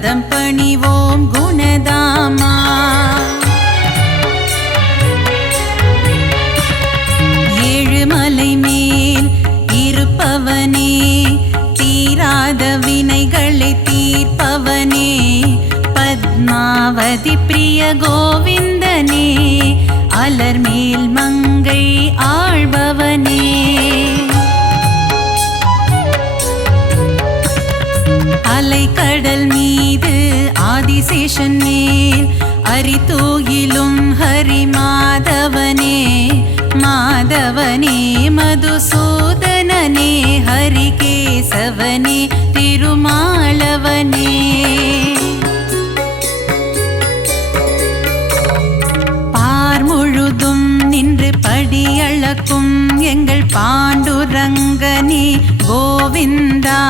பதம் பணிவோம் குணதாமா. ஏழுமலை மேல் இருப்பவனே, தீராத வினைகளை தீர்ப்பவனே, பத்மாவதி பிரிய கோவிந்தனே, அலர்மேல் மங்கை ஆழ்பவனே. அலைக்கடல் மீது ஆதிசேஷன் மேல் அரிதூயிலும் ஹரி மாதவனே, மாதவனே மதுசூதனனே, ஹரிகேசவனே திருமாலவனே. பார் முழுதும் நின்று படியளக்கும் எங்கள் பாண்டுரங்கனே கோவிந்தா,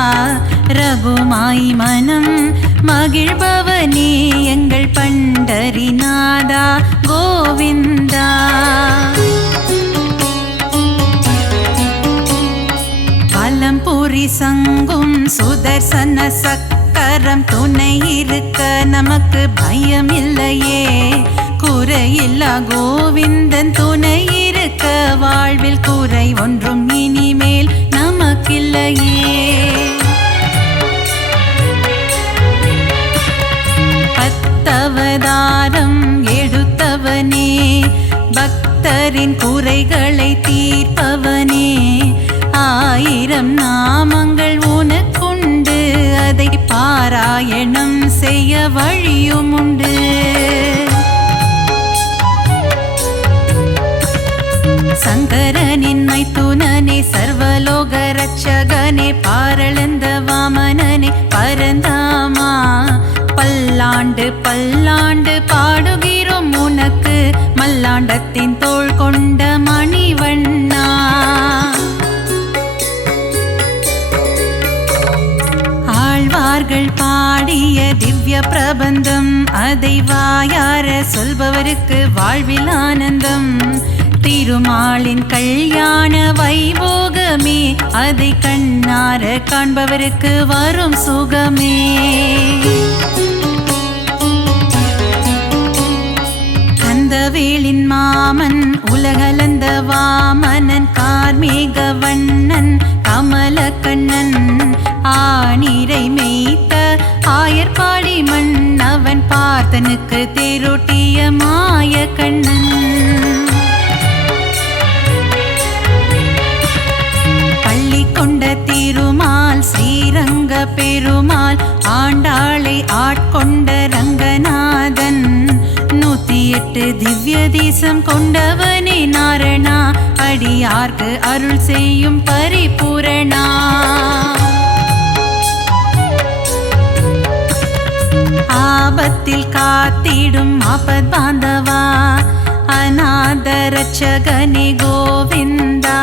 ரகுமாய் மனம் மகிழ்பவனே எங்கள் பண்டரிநாதா கோவிந்தா. பலம்புரி சங்கும் சுதர்சன சக்கரம் துணை இருக்க நமக்கு பயம் இல்லையே, குறையில்லா கோவிந்தன் துணை இருக்க வாழ்வில் குறை ஒன்றும் இனிமேல் நமக்கில்லையே. அவதாரம் எடுத்தவனே, பக்தரின் குறைகளை தீர்ப்பவனே, 1000 நாமங்கள் உனக்குண்டு, அதை பாராயணம் செய்ய வழியும் உண்டு. சங்கரனின் மைத்துனனே, சர்வலோக ரட்சகனே, பாரளந்த வாமனனே, பரந்தாமா, பல்லாண்டு பல்லாண்டு பாடுகிறோம் உனக்கு, மல்லாண்டத்தின் தோள் கொண்ட மணிவண்ணா. ஆழ்வார்கள் பாடிய திவ்ய பிரபந்தம், அதை வாயார சொல்பவருக்கு வாழ்வில் ஆனந்தம். திருமாலின் கல்யாண வைபோகமே, அதை கண்ணார காண்பவருக்கு வரும் சுகமே. கந்தவேலின் மாமன் உலகளந்த வாமனன், கார்மேக வண்ணன் கமல கண்ணன், ஆனிரை மேய்த்த ஆயர்பாடி மன்னவன், பார்த்தனுக்கு தேரோட்டிய மாய கண்ணன். கொண்ட திருமால் ஸ்ரீரங்க பெருமாள், ஆண்டாளை ஆட்கொண்ட ரங்கநாதன், 108 திவ்ய தேசம் கொண்டவனே நாரணா, அடியார்க்கு அருள் செய்யும் பரிபூரணா. ஆபத்தில் காத்திடும் ஆபத் பாந்தவா, அநாத ரட்சகனே கோவிந்தா,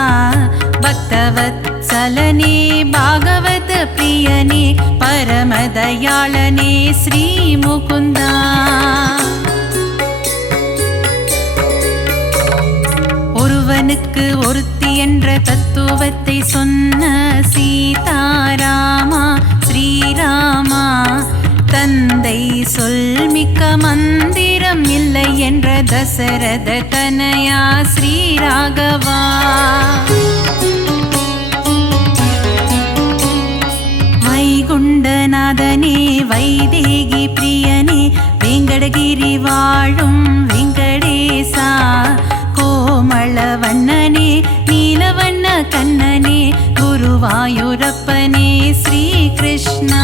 பக்தவத்சலனே பாகவத பிரியனே, பரமதயாளனே ஸ்ரீ முகுந்தா. ஒருவனுக்கு ஒருத்தி என்ற தத்துவத்தை சொன்ன சீதாராமா ஸ்ரீராமா, தந்தை சொல்மிக்க மந்திரம் இல்லை என்ற தசரத தனயா ஸ்ரீராகவா. வைகுண்டநாதனே வைதேகி பிரியனே, வெங்கடகிரி வாழும் வெங்கடேசா, கோமளவண்ணனே நீலவண்ண கண்ணனே, குருவாயூரப்பனே ஸ்ரீ கிருஷ்ணா.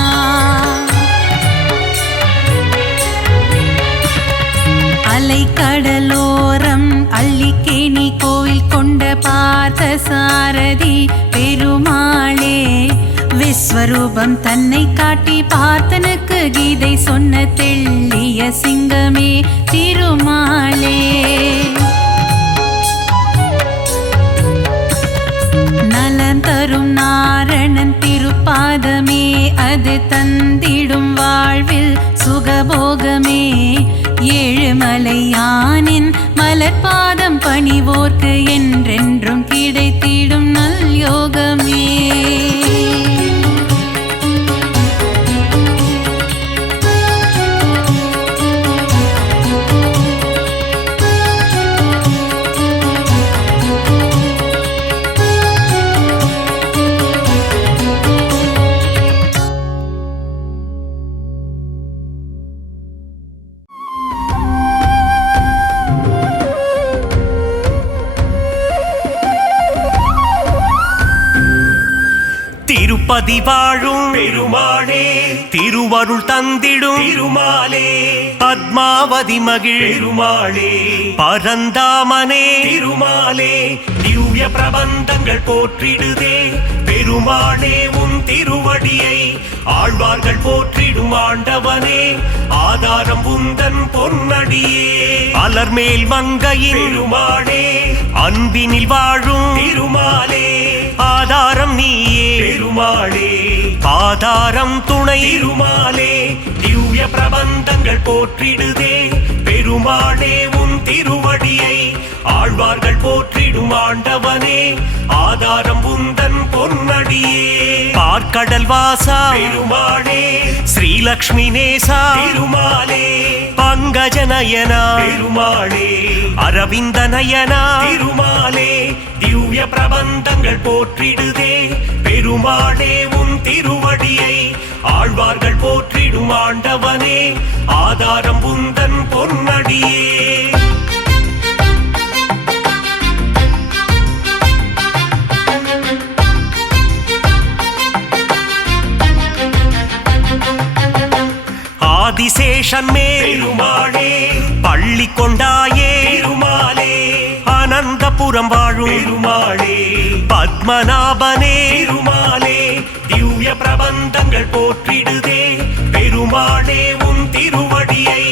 அலைக்கடலோரம் அள்ளிக்கேணி கோவில் கொண்ட பார்த்த சாரதி பெருமாளே, விஸ்வரூபம் தன்னை காட்டி பார்த்தனுக்கு கீதை சொன்ன தெள்ளிய சிங்கமே திருமாலே. நலம் தரும் நாரணன் திருப்பாதமே, அது தந்திடும் வாழ்வில் சுகபோகமே. ஏழுமலையானின் மலர்பாதம் பணிவோர்க்கு என்றென்றும் கிடைத்திடும் நல் யோகமே. திருப்பதி வாழும் பெருமாளே திருவருள் தந்திடும் திருமாலே பத்மாவதி மகிழ் பெருமாளே பரந்தாமனே திருமாலே திவ்ய பிரபந்தங்கள் போற்றிடுதே பெருமாளே உன் திருவடியை ஆழ்வார்கள் போற்றிடும் ஆண்டவனே ஆதாரம் உந்தன் பொன்னடியே அலர்மேல் மங்கையின் பெருமாளே அன்பினில் வாழும் திருமாலே ஆதாரம் நீயே பெருமாளே ஆதாரம் துணை திருமாலே திவ்ய பிரபந்தங்கள் போற்றிடுதே பெருமாளே உன் திருவடியை ஆழ்வார்கள் போற்றிடும் ஆண்டவனே ஆதாரம் உந்தன் பொன்னடியே பார்க்கடல் வாசா பெருமாளே ஸ்ரீலக்ஷ்மி நேசா திருமாலே பங்கஜ நயனா பெருமாளே அரவிந்த நயனா திருமாலே திவ்ய பிரபந்தங்கள் போற்றிடுதே பெருமாளே உன் திருவடியை ஆழ்வார்கள் போற்றிடும் ஆண்டவனே ஆதாரம் உந்தன் பொன்னடியே ஆதிசேஷன் மேல் பெருமாளே பள்ளி கொண்டாயே திருமாலே அனந்தபுரம் வாழும் பெருமாளே பத்மநாபனே திருமாலே திவ்ய பிரபந்தங்கள் போற்றிடுதே பெருமாளே உன் திருவடியை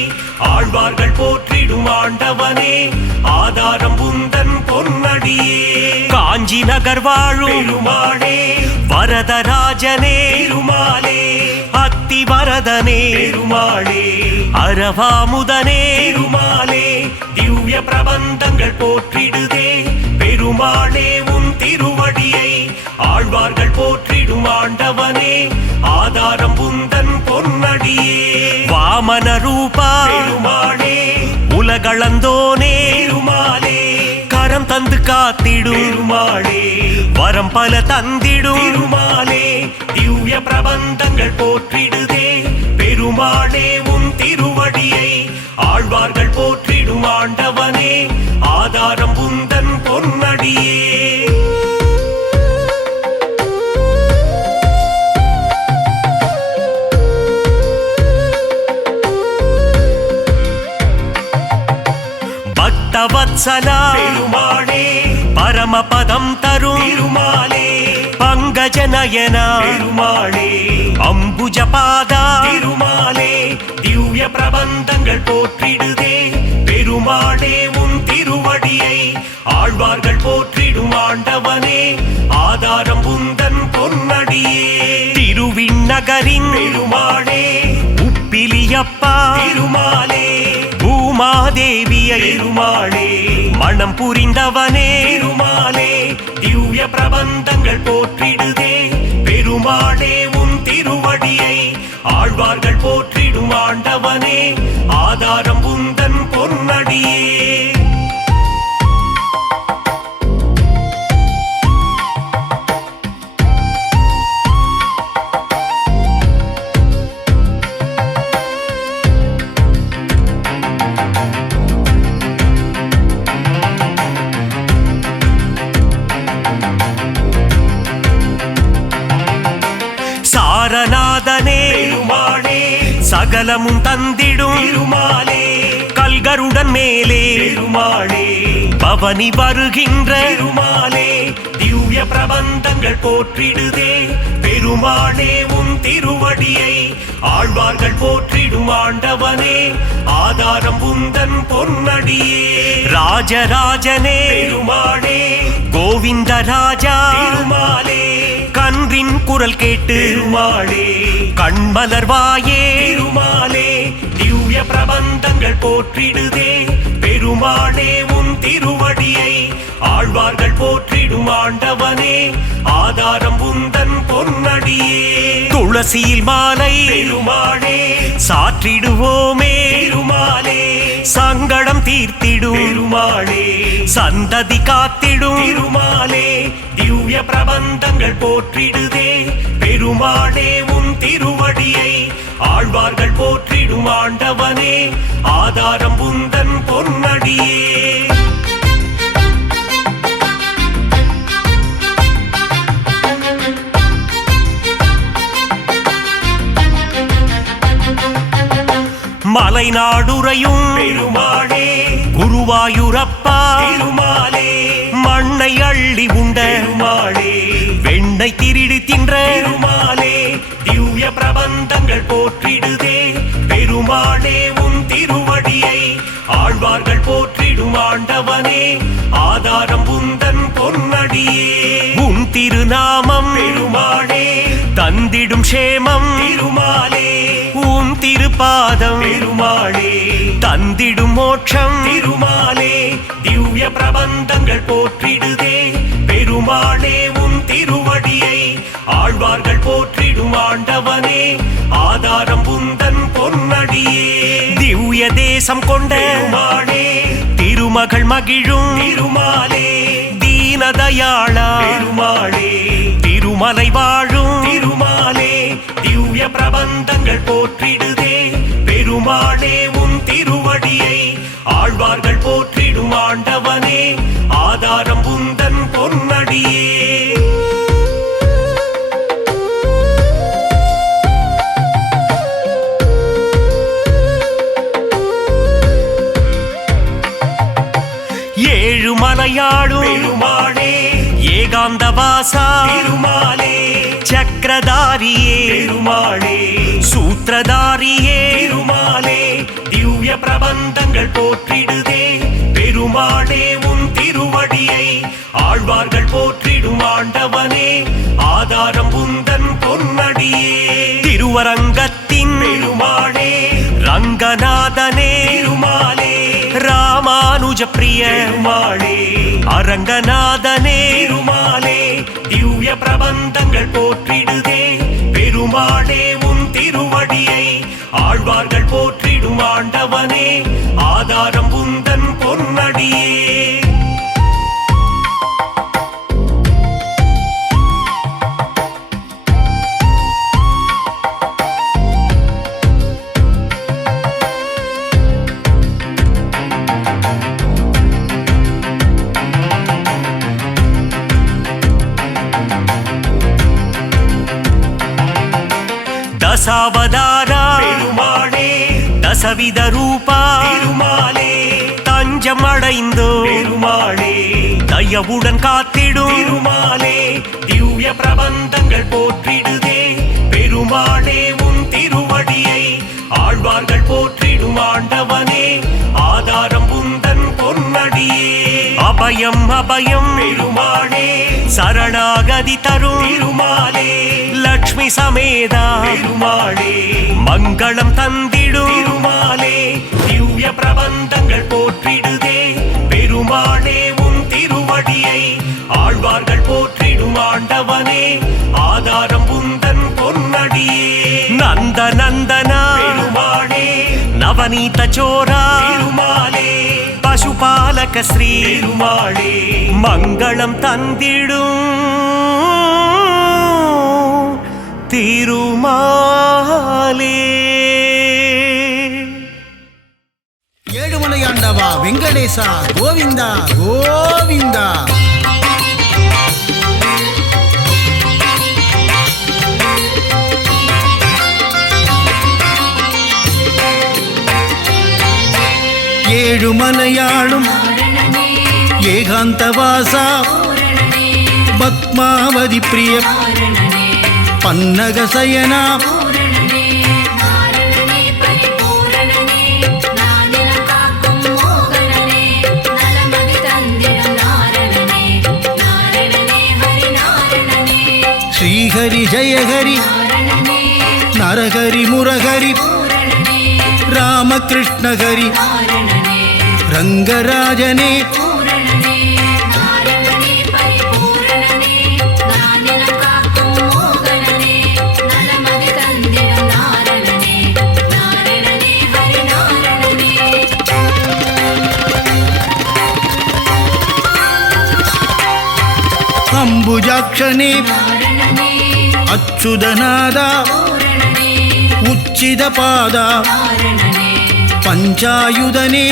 ஆழ்வார்கள் போற்றிடும் ஆண்டவனே ஆதாரம் உந்தன் பொன்னடியே காஞ்சி நகர் வாழும் பெருமாளே வரதராஜனே திருமாலே அத்தி வரதனே பெருமாளே அரவாமுதனே திருமாலே திவ்ய பிரபந்தங்கள் போற்றிடுதே பெருமாளே உன் திருவடியை ஆழ்வார்கள் போற்றிடும் ஆண்டவனே ஆதாரம் உந்தன் பொன்னடியே வாமன ரூபா பெருமாளே உலகளந்தோனே திருமாலே கரம் தந்து காத்திடும் பெருமாளே வரம் பல தந்திடும் திருமாலே திவ்ய பிரபந்தங்கள் போற்றிடுதே பெருமாளே உன் திருவடியை ஆழ்வார்கள் போற்றிடும் ஆண்டவனே ஆதாரம் உந்தன் பொன்னடியே பக்தவத்சலா பெருமாளே பரமபதம் தரும் திருமாலே பங்கஜ நயனா பெருமாளே அம்புஜபாதா திருமாலே திவ்ய பிரபந்தங்கள் போற்றிடுதே பெருமாளே உன் திருவடியை ஆழ்வார்கள் போற்றிடும் ஆண்டவனே ஆதாரம் உந்தன் பொன்னடியே திருவிண்ணகரின் பெருமாளே உப்பிலியப்பா திருமாலே பூமாதேவியை பெருமாளே மனம் புரிந்தவனே திருமாலே திவ்ய பிரபந்தங்கள் போற்றிடுதே பெருமாளே உன் திருவடியை ஆழ்வார்கள் போற்றிடும் ஆண்டவனே ஆதாரம் உந்தன் பொன்னடியே சாரநாதனே பெருமாளே சகலமும் தந்திடும் திருமாலே கல்கருடன் மேலே பெருமாளே பவனி வருகின்ற பெருமாலே திவ்ய பிரபந்தங்கள் போற்றிடுதே பெருமாளே உன் திருவடியை ஆழ்வார்கள் போற்றிடும் ஆண்டவனே ஆதாரம் உந்தன் பொன்னடியே ராஜராஜனே பெருமாளே கோவிந்த ராஜா திருமாலே கன்றின் குரல் கேட்டு பெருமாளே கண்மலர்வாயே திருமாலே திவ்ய பிரபந்தங்கள் போற்றிடுதே பெருமாளே உன் திருவடியை ஆழ்வார்கள் போற்றிடும் ஆண்டவனே ஆதாரம் உந்தன் பொன்னடியே துளசியில் மாலை பெருமாளே சாற்றிடுவோமே திருமாலே சங்கடம் தீர்த்திடும் பெருமாளே சந்ததி காத்திடும் திருமாலே திவ்ய பிரபந்தங்கள் போற்றிடுதே பெருமாளே உன் திருவடியை ஆழ்வார்கள் போற்றிடும் ஆண்டவனே ஆதாரம் உந்தன் பொன்னடியே மலைநாடுறையும் பெருமாளே குருவாயூரப்பா திருமாலே மண்ணை அள்ளி உண்ட பெருமாளே வெண்ணை திருடி தின்ற பெருமாளே திவ்ய பிரபந்தங்கள் போற்றிடுதே பெருமாளே உன் திருவடியை ஆழ்வார்கள் போற்றிடும் ஆண்டவனே ஆதாரம் உந்தன் பொன்னடியே உன் திருநாமம் பெருமாளே தந்திடும் சேமம் திருமாலே உன் திருப்பாதம் பெருமாளே தந்திடும் மோட்சம் திருமாலே திவ்ய பிரபந்தங்கள் போற்றிடுதே பெருமாளே உன் திருவடியை ஆழ்வார்கள் போற்றிடும் ஆண்டவனே ஆதாரம் உந்தன் பொன்னடியே திவ்ய தேசம் கொண்ட பெருமாளே திருமகள் மகிழும் திருமாலே தீனதயாளா பெருமாளே திருமலை வாழும் திருமாலே திவ்ய பிரபந்தங்கள் போற்றிடுதே பெருமாளே உன் திருவடியை ஆழ்வார்கள் போற்றிடும் ஆண்டவனே ஆதாரம் உந்தன் பொன்னடியே ஏழுமலையாடும் பெருமாளே ஏகாந்தவாசா திருமாலே சக்கரதாரியே பெருமாளே சூத்திரதாரியே திருமாலே திவ்ய பிரபந்தங்கள் போற்றிடுதே பெருமாளே உன் திருவடியை ஆழ்வார்கள் போற்றிடும் ஆண்டவனே ஆதாரம் உந்தன் பொன்னடியே திருவரங்கத்தின் பெருமாளே ரங்கநாதனே திருமாலே ராமானுஜ பிரிய பெருமாளே அரங்கநாதனே திருமாலே திவ்ய பிரபந்தங்கள் போற்றிடுதே பெருமாளே உன் திருவடியை ஆழ்வார்கள் போற்றிடும் ஆண்டவனே ஆதாரம் உந்தன் பொன்னடியே தசாவதாரா பெருமாளே தசவித ரூபா திருமாலே தஞ்சம் அடைந்தோ பெருமாளே தயவுடன் காத்திடும் திருமாலே திவ்ய பிரபந்தங்கள் போற்றிடுதே பெருமாளே உன் திருவடியை ஆழ்வார்கள் போற்றிடும் ஆண்டவனே ஆதாரம் உந்தன் பொன்னடியே அபயம் அபயம் பெருமாளே சரணாகதி தரும் திருமாலே லக்ஷ்மி சமேதா பெருமாளே மங்களம் தந்திடும் திருமாலே திவ்ய பிரபந்தங்கள் போற்றிடுதே பெருமாளே உன் திருவடியை ஆழ்வார்கள் போற்றிடும் ஆண்டவனே ஆதாரம் உந்தன் பொன்னடியே நந்த நந்தனா பெருமாளே நவநீத சோரா திருமாலே பசுபாலக ஸ்ரீ பெருமாளே மங்களம் தந்திடும் திருமாலே ஏழுமலையாண்டவா வெங்கடேசா கோவிந்தா கோவிந்தா. ஏழுமலையாளும் ஏகாந்தவாசா பத்மாவதி பிரிய பன்னகசயனா ஸ்ரீஹரி ஜெயஹரி நரஹரி முரஹரி ராமகிருஷ்ணஹரி ரங்கராஜனே அம்புஜாக்ஷனே அச்சுதநாதா உச்சிதபாதா பஞ்சாயுதனே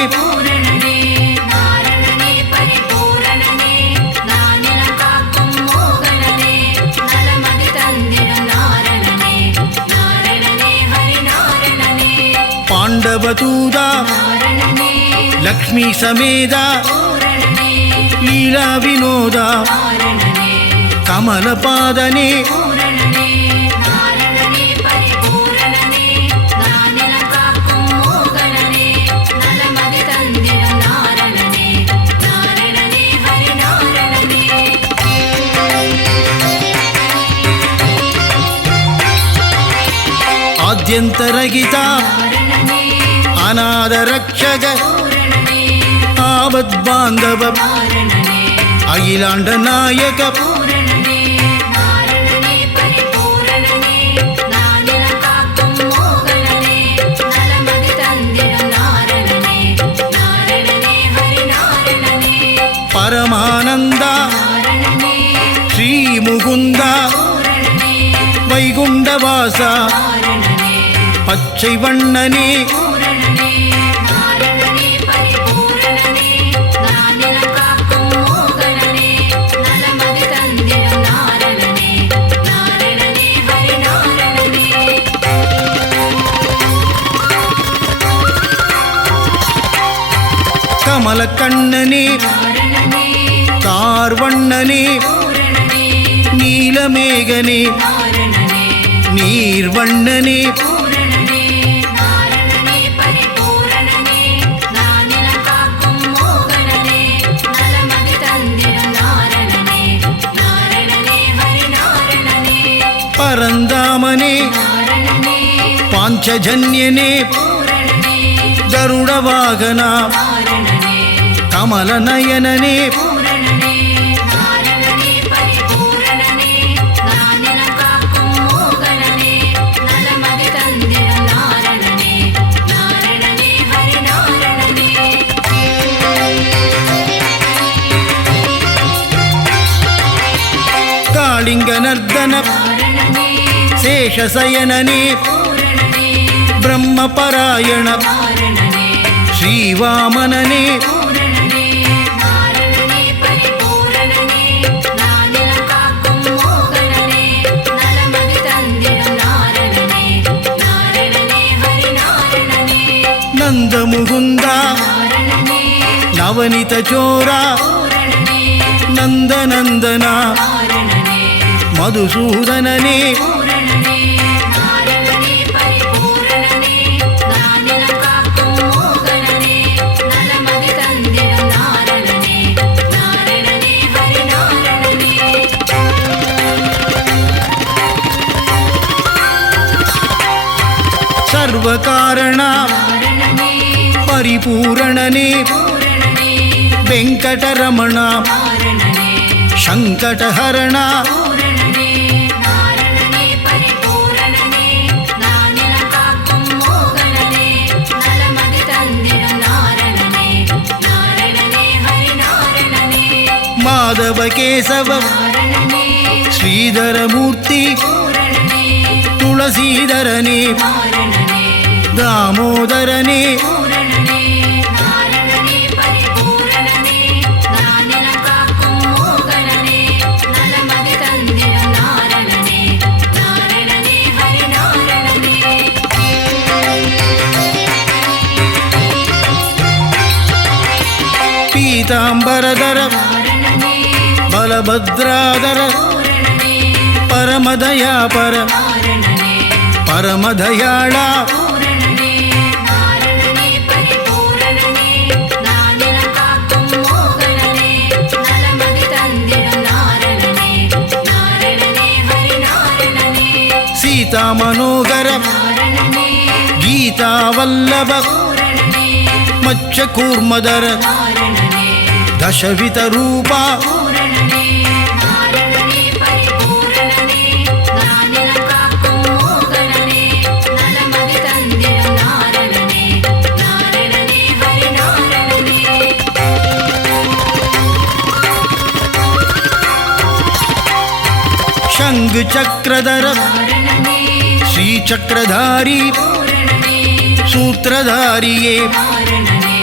தாண்டவதூதா நாரணனே லக்ஷ்மி சமேதா பூரணனே லீலா வினோதா நாரணனே கமலபாதனே பூரணனே நாரணனே பரிபூரணனே நானிலம் காக்கும் மோகனனே நலமதி தந்திடும் நாரணனே நாரணனே ஹரி நாரணனே ஆத்யந்தரகிதா நாரணனே அநாதரக்ஷக பூரணனே ஆபத்பாந்தவ நாரணனே அகிலாண்ட நாயக பூரணனே நாரணனே பரிபூரணனே நானிலம் காக்கும் மோகனனே நலமதி தந்திடும் நாரணனே நாரணனே ஹரி நாரணனே பரமானந்தா நாரணனே ஸ்ரீ முகுந்தா பூரணனே வைகுண்டவாசா நாரணனே பச்சை வண்ணனே பூரணனே நாரணனே பரிபூரணனே நானிலம் காக்கும் மோகனனே நலமதி தந்திடும் நாரணனே நாரணனே ஹரி நாரணனே கமலக்கண்ணனே நாரணனே கார்வண்ணனே பூரணனே நீலமேகனே நாரணனே நீர்வண்ணனே பூரணனே நாரணனே பரிபூரணனே நானிலம் காக்கும் மோகனனே நலமதி தந்திடும் நாரணனே நாரணனே ஹரி நாரணனே பரந்தாமனே நாரணனே பாஞ்சஜன்யனே பூரணனே கருடவாகனா நாரணனே கமலநயனனே பூரணனே நாரணனே பரிபூரணனே நானிலம் காக்கும் மோகனனே நலமதி தந்திடும் நாரணனே நாரணனே ஹரி நாரணனே காளிங்க நர்தன நாரணனே சேஷசயனனே பூரணனே பிரம்மபராயண நாரணனே ஸ்ரீவாமனனே பூரணனே நாரணனே பரிபூரணனே நானிலம் காக்கும் மோகனனே நலமதி தந்திடும் நாரணனே நாரணனே ஹரி நாரணனே நந்த முகுந்தா நாரணனே நவனித சோரா பூரணனே நந்தநந்தனா நாரணனே மதுசூதனனே பூரணனே நாரணனே பரிபூரணனே நானிலம் காக்கும் மோகனனே நலமதி தந்திடும் நாரணனே நாரணனே ஹரி நாரணனே சர்வகாரணா நாரணனே பரிபூரணனே பூரணனே வெங்கடரமணா நாரணனே சங்கடஹரணா பூரணனே நாரணனே பரிபூரணனே நானிலம் காக்கும் மோகனனே நலமதி தந்திடும் நாரணனே நாரணனே ஹரி நாரணனே மாதவ கேசவ நாரணனே ஸ்ரீதரமூர்த்தி பூரணனே துளசீதரனே நாரணனே தாமோதரனே பூரணனே நாரணனே பரிபூரணனே நானிலம் காக்கும் மோகனனே நலமதி தந்திடும் நாரணனே நாரணனே ஹரி நாரணனே பீதாம்பரதர நாரணனே பலபத்ராதர பூரணனே பரமதயாபர நாரணனே பரமதயாளா பூரணனே நாரணனே பரிபூரணனே நானிலம் காக்கும் மோகனனே நலமதி தந்திடும் நாரணனே நாரணனே ஹரி நாரணனே சீதா மனோகர நாரணனே கீதா வல்லப பூரணனே மச்ச கூர்மதர நாரணனே தசவித ரூபா பூரணனே நாரணனே பரிபூரணனே நானிலம் காக்கும் மோகனனே நலமதி தந்திடும் நாரணனே நாரணனே ஹரி நாரணனே சங்கு சக்கரதர நாரணனே ஸ்ரீசக்கரதாரி பூரணனே சூத்திரதாரியே நாரணனே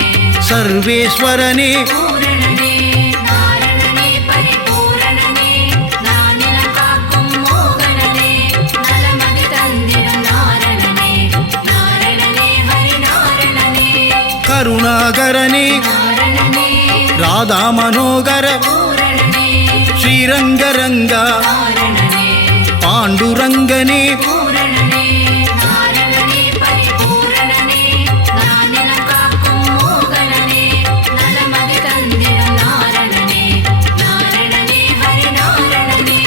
சர்வேஸ்வரனே பூரணனே நாரணனே பரிபூரணனே நானிலம் காக்கும் மோகனனே நலமதி தந்திடும் நாரணனே நாரணனே ஹரி நாரணனே கருணாகரனே நாரணனே ராதா மனோகர பூரணனே ஸ்ரீரங்கரங்கா நாரணனே பாண்டுரங்கனே பூரணனே நாரணனே பரிபூரணனே நானிலம் காக்கும் மோகனனே நலமதி தந்திடும் நாரணனே நாரணனே ஹரி நாரணனே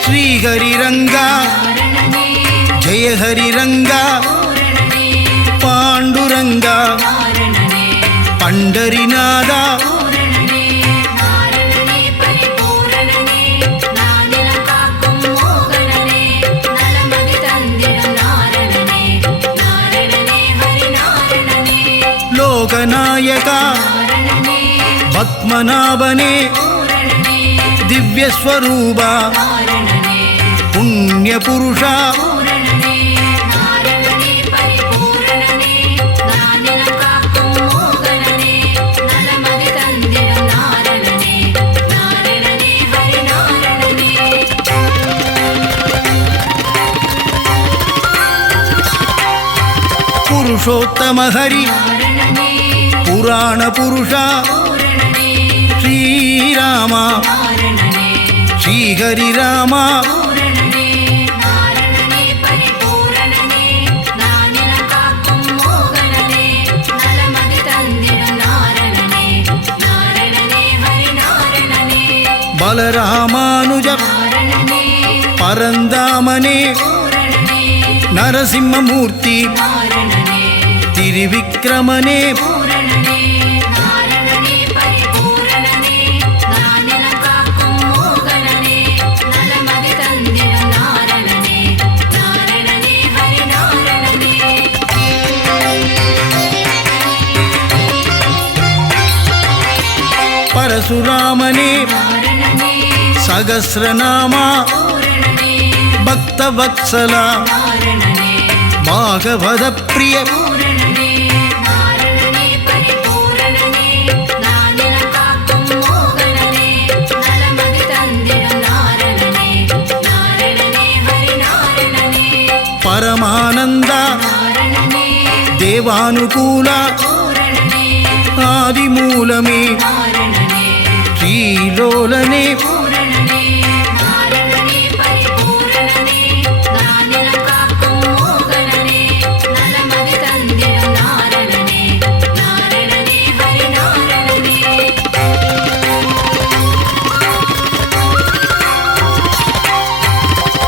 ஸ்ரீஹரிரங்கா நாரணனே ஜெய ஹரிரங்கா பூரணனே பாண்டுரங்கா நாரணனே பண்டரிநாதா பூரணனே நாரணனே பரிபூரணனே நானிலம் காக்கும் மோகனனே நலமதி தந்திடும் நாரணனே நாரணனே ஹரி நாரணனே லோகநாயகா நாரணனே பத்மநாபனே பூரணனே திவ்யஸ்வரூபா நாரணனே புண்ணியபுருஷா பூரணனே நாரணனே பரிபூரணனே நானிலம் காக்கும் மோகனனே நலமதி தந்திடும் நாரணனே நாரணனே ஹரி நாரணனே புருஷோத்தம ஹரி நாரணனே புராண புருஷா பூரணனே ஸ்ரீராமா நாரணனே ஸ்ரீஹரிராமா பூரணனே நாரணனே பரிபூரணனே நானிலம் காக்கும் மோகனனே நலமதி தந்திடும் நாரணனே நாரணனே ஹரி நாரணனே பலராமானுஜ நாரணனே பரந்தாமனே பூரணனே நரசிம்மமூர்த்தி நாரணனே திரிவிக்ரமனே பூரணனே நாரணனே பரிபூரணனே நானிலம் காக்கும் மோகனனே நலமதி தந்திடும் நாரணனே நாரணனே ஹரி நாரணனே பரசுராமனே நாரணனே சகஸ்ரநாமா பூரணனே பக்தவத்சலா நாரணனே பாகவத பிரிய பூரணனே நாரணனே பரிபூரணனே நானிலம் காக்கும் மோகனனே நலமதி தந்திடும் நாரணனே நாரணனே ஹரி நாரணனே பரமானந்தா நாரணனே தேவானுகூலா பூரணனே ஆதிமூலமே நாரணனே ஸ்ரீலோலனே பூரணனே நாரணனே பரிபூரணனே நானிலம் காக்கும் மோகனனே நலமதி தந்திடும் நாரணனே நாரணனே ஹரி நாரணனே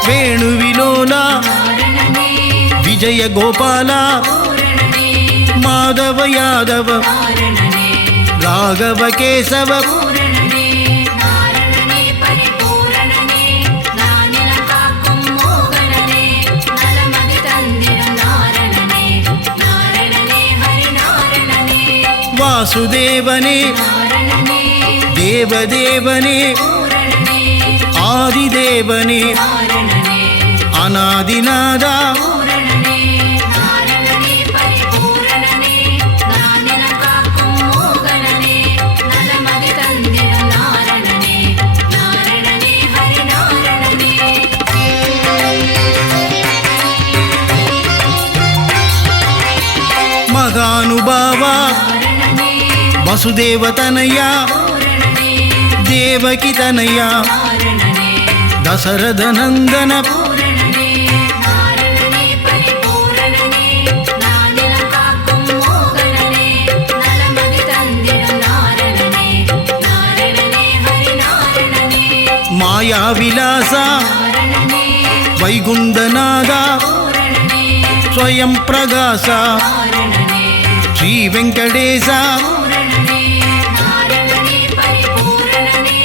வேணுவிலோலா நாரணனே விஜய கோபாலா பூரணனே மாதவ யாதவ நாரணனே ராகவ கேசவ பூரணனே நாரணனே பரிபூரணனே நானிலம் காக்கும் மோகனனே நலமதி தந்திடும் நாரணனே நாரணனே ஹரி நாரணனே வாசுதேவனே நாரணனே தேவதேவனே பூரணனே ஆதிதேவனே நாரணனே அநாதிநாதா பூரணனே நாரணனே பரிபூரணனே நானிலம் காக்கும் மோகனனே நலமதி தந்திடும் நாரணனே நாரணனே ஹரி நாரணனே மகானுபாவா நாரணனே வசுதேவதனயா பூரணனே தேவகிதனயா நாரணனே தசரதநந்தன பூரணனே நாரணனே பரிபூரணனே நானிலம் காக்கும் மோகனனே நலமதி தந்திடும் நாரணனே நாரணனே ஹரி நாரணனே மாயாவிலாசா நாரணனே வைகுந்தநாதா பூரணனே ஸ்வயம் பிரகாசா நாரணனே ஸ்ரீ வெங்கடேசா பூரணனே நாரணனே பரிபூரணனே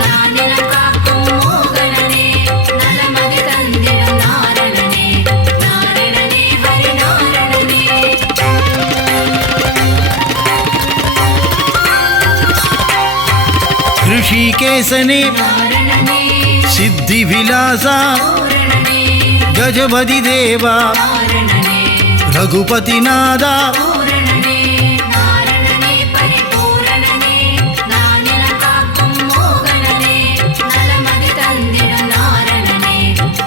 நானிலம் காக்கும் மோகனனே நலமதி தந்திடும் நாரணனே நாரணனே ஹரி நாரணனே ऋषिकेशने நாரணனே सिद्धिविलासा பூரணனே गजपति देवा நாரணனே रघुपतिनादा பூரணனே நாரணனே பரிபூரணனே நானிலம் காக்கும் மோகனனே நலமதி தந்திடும் நாரணனே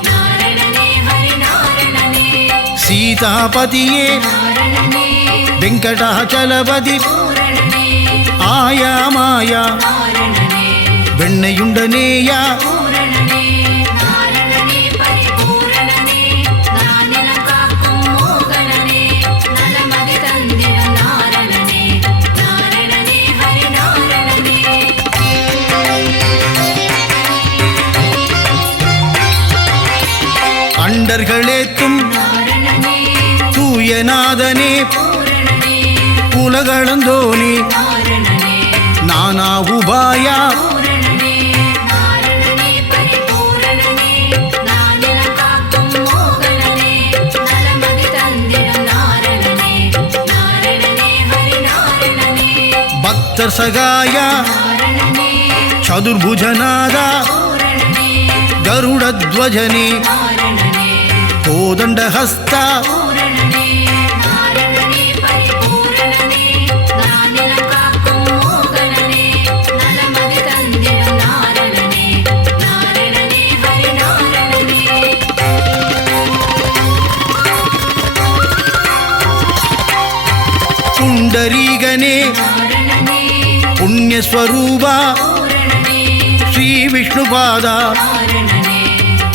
நாரணனே ஹரி సీతాపతియే నారణనే వెంకటాచలపతి పూరణనే ఆయా మాయా నారణనే వెన్నయుండనేయా பூரணனே நாரணனே பரிபூரணனே நானிலம் காக்கும் மோகனனே நலமதி தந்திடும் நாரணனே நாரணனே ஹரி நாரணனே அண்டர்களேத்தும் நாரணனே தூயநாதனே பூரணனே உலகளந்தோனே நாரணனே நானா உபாயா பூரணனே நாரணனே பரிபூரணனே நானிலம் காக்கும் மோகனனே நலமதி தந்திடும் நாரணனே நாரணனே ஹரி நாரணனே பக்தர் சகாயா நாரணனே சதுர்புஜநாதா பூரணனே கருடத்வஜனே நாரணனே கோதண்டஹஸ்தா பூரணனே நாரணனே பரிபூரணனே நானிலம் காக்கும் மோகனனே நலமதி தந்திடும் நாரணனே நாரணனே ஹரி நாரணனே புண்டரீகனே நாரணனே புண்ணியஸ்வரூபா பூரணனே ஸ்ரீ விஷ்ணுபாதா நாரணனே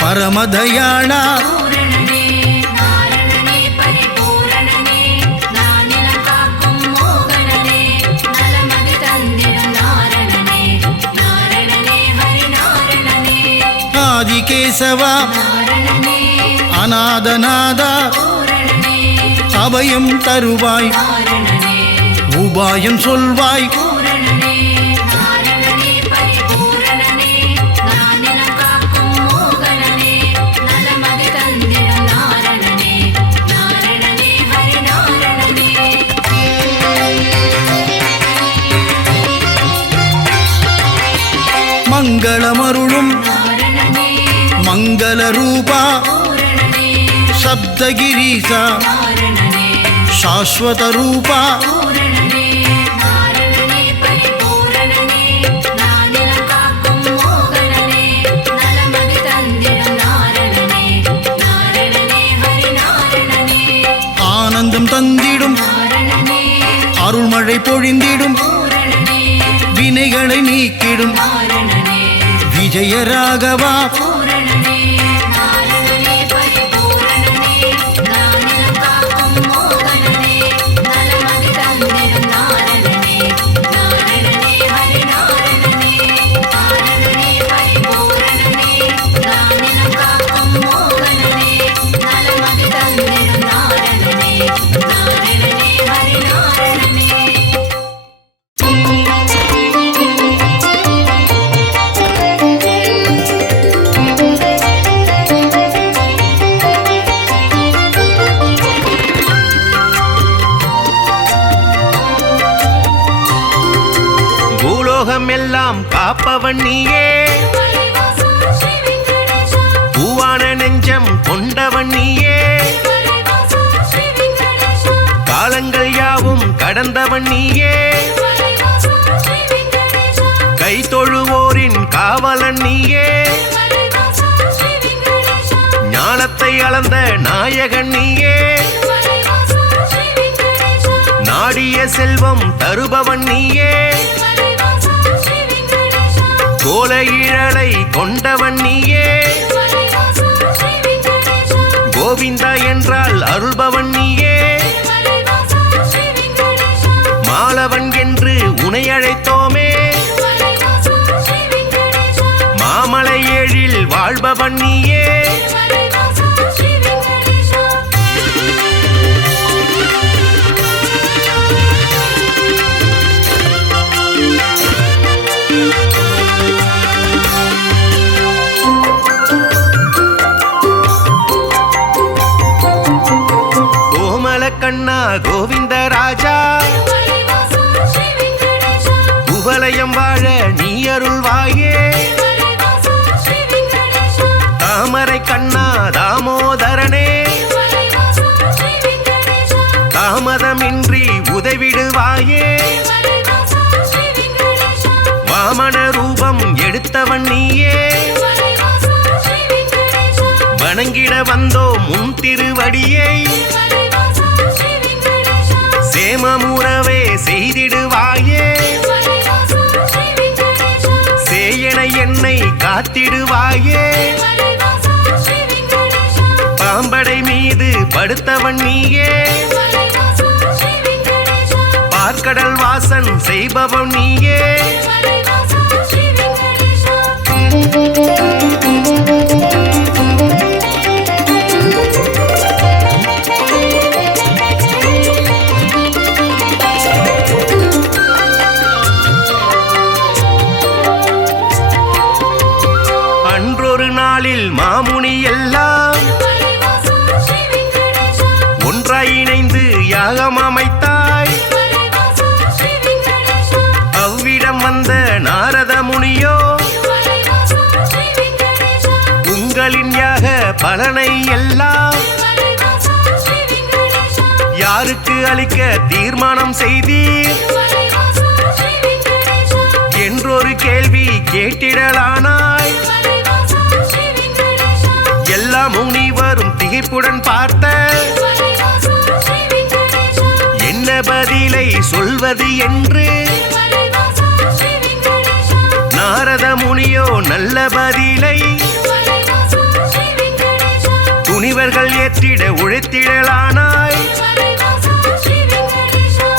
பரமதயாளா பூரணனே நாரணனே பரிபூரணனே நானிலம் காக்கும் மோகனனே நலமதி தந்திடும் நாரணனே நாரணனே ஹரி நாரணனே ஆதிகேசவா நாரணனே அநாதநாதா பூரணனே அபயம் தருவாய் நாரணனே உபாயம் சொல்வாய் பூரணனே நாரணனே பரிபூரணனே நானிலம் காக்கும் மோகனனே நலமதி தந்திடும் நாரணனே நாரணனே ஹரி நாரணனே மங்களமருளும் நாரணனே மங்கள ரூபா பூரணனே சப்தகிரீசா நாரணனே சாஸ்வத ரூபா பூரணனே நாரணனே பரிபூரணனே நானிலம் காக்கும் மோகனனே நலமதி தந்திடும் நாரணனே நாரணனே ஹரி நாரணனே ஆனந்தம் தந்திடும் நாரணனே அருள்மழை பொழிந்திடும் பூரணனே வினைகளை நீக்கிடும் நாரணனே விஜயராகவா பூரணனே நாரணனே பரிபூரணனே நானிலம் காக்கும் மோகனனே நலமதி தந்திடும் நாரணனே நாரணனே ஹரி நாரணனே நாரணனே பரிபூரணனே நானிலம் காக்கும் மோகனனே நலமதி தந்திடும் நாரணனே நாரணனே ஹரி நாரணனே பூலோகம் எல்லாம் காப்பவன் நீயே மலைவாசா ஸ்ரீ வெங்கடேஷா பூவான நெஞ்சம் கொண்டவன் நீயே மலைவாசா ஸ்ரீ வெங்கடேஷா காலங்கள் யாவும் கடந்தவன் நீயே மலைவாசா ஸ்ரீ வெங்கடேஷா கை தொழுவோரின் காவலன் நீயே மலைவாசா ஸ்ரீ வெங்கடேஷா ஞானத்தை அளந்த நாயகன் நீயே மலைவாசா ஸ்ரீ வெங்கடேஷா நாடிய செல்வம் தருபவன் நீயே மலைவாசா ஸ்ரீ வெங்கடேஷா கோல ஈழலை கொண்டவன் நீயே மலைவாசா ஸ்ரீ வெங்கடேஷா கோவிந்தா என்றால் அருள்பவன் நீயே மலைவாசா ஸ்ரீ வெங்கடேஷா மாலவன் என்று உனை அழைத்தோமே மலைவாசா ஸ்ரீ வெங்கடேஷா மாமலை ஏழில் வாழ்பவன் நீயே மலைவாசா ஸ்ரீ வெங்கடேஷா கோமல கண்ணா கோவிந்த ராஜா மலைவாசா ஸ்ரீ வெங்கடேஷா குவலயம் வாழ நீ அருள்வாயே மலைவாசா ஸ்ரீ வெங்கடேஷா தாமரை கண்ணா தாமோதரனே மலைவாசா ஸ்ரீ வெங்கடேஷா தாமதமின்றி உதவிடுவாயே மலைவாசா ஸ்ரீ வெங்கடேஷா வாமன ரூபம் எடுத்தவன் நீயே மலைவாசா ஸ்ரீ வெங்கடேஷா வணங்கிட வந்தோம் உன் திருவடியை மலைவாசா ஸ்ரீ வெங்கடேஷா சேமமுறவே செய்திடுவாயே மலைவாசா ஸ்ரீ வெங்கடேஷா சேயனை என்னை காத்திடுவாயே மலைவாசா ஸ்ரீ வெங்கடேஷா பாம்படை மீது படுத்தவன் நீயே மலைவாசா ஸ்ரீ வெங்கடேஷா பார்க்கடல் வாசன் செய்பவன் நீயே மலைவாசா ஸ்ரீ வெங்கடேஷா அன்றொரு நாளில் மாமுனி எல்லாம் மலைவாசா ஸ்ரீ வெங்கடேஷா ஒன்றாய் இணைந்து யாகம் அமைத்தாய் மலைவாசா ஸ்ரீ வெங்கடேஷா அவ்விடம் வந்த நாரத முனியோ மலைவாசா ஸ்ரீ வெங்கடேஷா உங்களின் யாக பலனை எல்லாம் மலைவாசா ஸ்ரீ வெங்கடேஷா யாருக்கு அளிக்க தீர்மானம் செய்தீர் மலைவாசா ஸ்ரீ வெங்கடேஷா என்றொரு கேள்வி கேட்டிடலானாய் மலைவாசா ஸ்ரீ வெங்கடேஷா எல்லா முனிவரும் திகைப்புடன் பார்த்த மலைவாசா ஸ்ரீ வெங்கடேஷா என்ன பதிலை சொல்வது என்று மலைவாசா ஸ்ரீ வெங்கடேஷா நாரத முனியோ நல்ல பதிலை மலைவாசா ஸ்ரீ வெங்கடேஷா துணிவர்கள் ஏற்றிட உழைத்திடலானாய் மலைவாசா ஸ்ரீ வெங்கடேஷா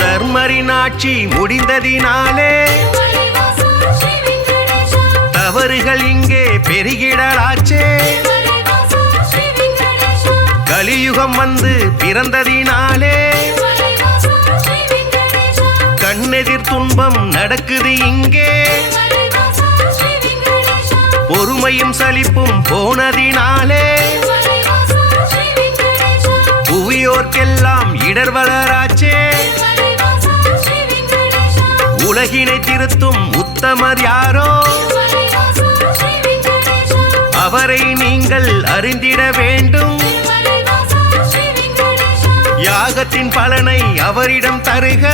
தர்மரின் ஆட்சி முடிந்ததினாலே மலைவாசா ஸ்ரீ வெங்கடேஷா தவறுகள் இங்கே பெருகிடலாச்சே மலைவாசா ஸ்ரீ வெங்கடேஷா கலியுகம் வந்து பிறந்ததினாலே மலைவாசா ஸ்ரீ வெங்கடேஷா கண்ணெதிர் துன்பம் நடக்குது இங்கே மலைவாசா ஸ்ரீ வெங்கடேஷா பொறுமையும் சலிப்பும் போனதினாலே மலைவாசா ஸ்ரீ வெங்கடேஷா புவியோர்க்கெல்லாம் இடர் வளராச்சே மலைவாசா ஸ்ரீ வெங்கடேஷா உலகினை திருத்தும் உத்தமர் யாரோ மலைவாசா ஸ்ரீ வெங்கடேஷா அவரை நீங்கள் அறிந்திட வேண்டும் மலைவாசா ஸ்ரீ வெங்கடேஷா யாகத்தின் பலனை அவரிடம் தருக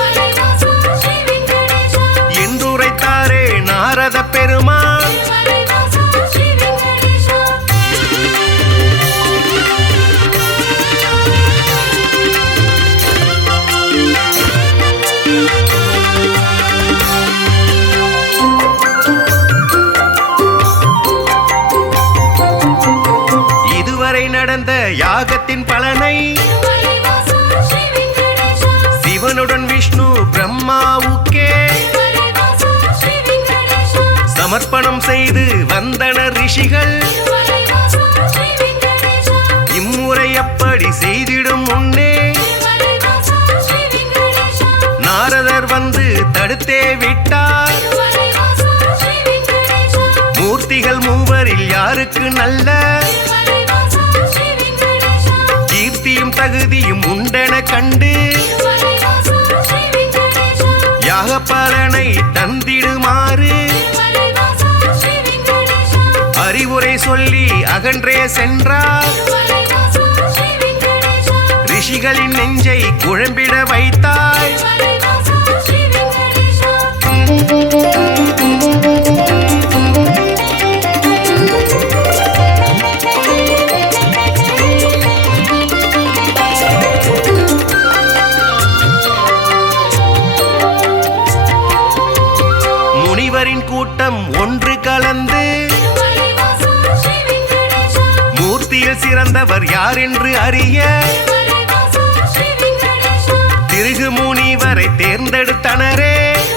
மலைவாசா ஸ்ரீ வெங்கடேஷா என்றுரைத்தாரே நாரத பெருமான் மலைவாசா ஸ்ரீ வெங்கடேஷா இதுவரை நடந்த யாகத்தின் பலனை மலைவாசா ஸ்ரீ வெங்கடேஷா சிவனுடன் விஷ்ணு பிரம்மாவுக்கே மலைவாசா ஸ்ரீ வெங்கடேஷா சமர்ப்பணம் செய்து வந்தனர் ரிஷிகள் மலைவாசா ஸ்ரீ வெங்கடேஷா இம்முறை அப்படி செய்திடும் முன்னே மலைவாசா ஸ்ரீ வெங்கடேஷா நாரதர் வந்து தடுத்தே விட்டார் மலைவாசா ஸ்ரீ வெங்கடேஷா மூர்த்திகள் மூவரில் யாருக்கு நல்ல மலைவாசா ஸ்ரீ வெங்கடேஷா கீர்த்தியும் தகுதியும் உண்டென கண்டு மலைவாசா ஸ்ரீ வெங்கடேஷா யாக பலனை தந்திடுமாறு மலைவாசா ஸ்ரீ வெங்கடேஷா அறிவுரை சொல்லி அகன்றே சென்றார் மலைவாசா ஸ்ரீ வெங்கடேஷா ரிஷிகளின் நெஞ்சை குழம்பிட வைத்தாய் மலைவாசா ஸ்ரீ வெங்கடேஷா முனிவரின் கூட்டம் ஒன்று கலந்து மலைவாசா ஸ்ரீ வெங்கடேஷா மூர்த்தியில் சிறந்தவர் யார் என்று அறிய மலைவாசா ஸ்ரீ வெங்கடேஷா திருகு முனிவரை தேர்ந்தெடுத்தனரே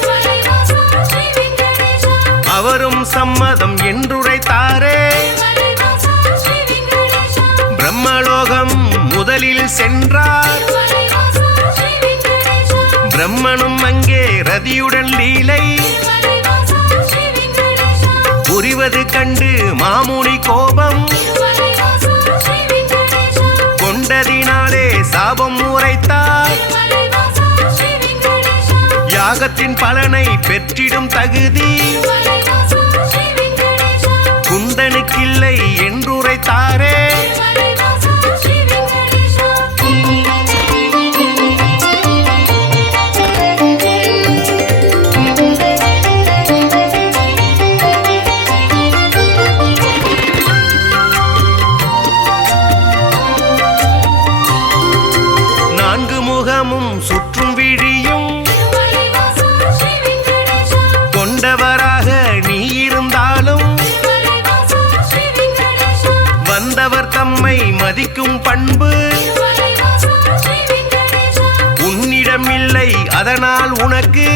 மலைவாசா ஸ்ரீ வெங்கடேஷா அவரும் சம்மதம் என்றுரைத்தாரே மலைவாசா ஸ்ரீ வெங்கடேஷா பிரம்மலோகம் முதலில் சென்றார் மலைவாசா ஸ்ரீ வெங்கடேஷா பிரம்மனும் அங்கே ரதியுடன் லீலை மலைவாசா ஸ்ரீ வெங்கடேஷா புரிவது கண்டு மாமுனி கோபம் மலைவாசா ஸ்ரீ வெங்கடேஷா கொண்டதினாலே சாபம் உரைத்தார் மலைவாசா ஸ்ரீ வெங்கடேஷா யாகத்தின் பலனை பெற்றிடும் தகுதி மலைவாசா ஸ்ரீ வெங்கடேஷா குந்தனுக்கில்லை உரைத்தாரே. மலைவாசா ஸ்ரீ வெங்கடேஷா நான்கு முகமும் சுற்றும் விழியும் மலைவாசா ஸ்ரீ வெங்கடேஷா கொண்டவராக நீ இருந்தாலும் மலைவாசா ஸ்ரீ வெங்கடேஷா வந்தவர் தம்மை மதிக்கும் பண்பு மலைவாசா ஸ்ரீ வெங்கடேஷா உன்னிடம் இல்லை, அதனால் உனக்கு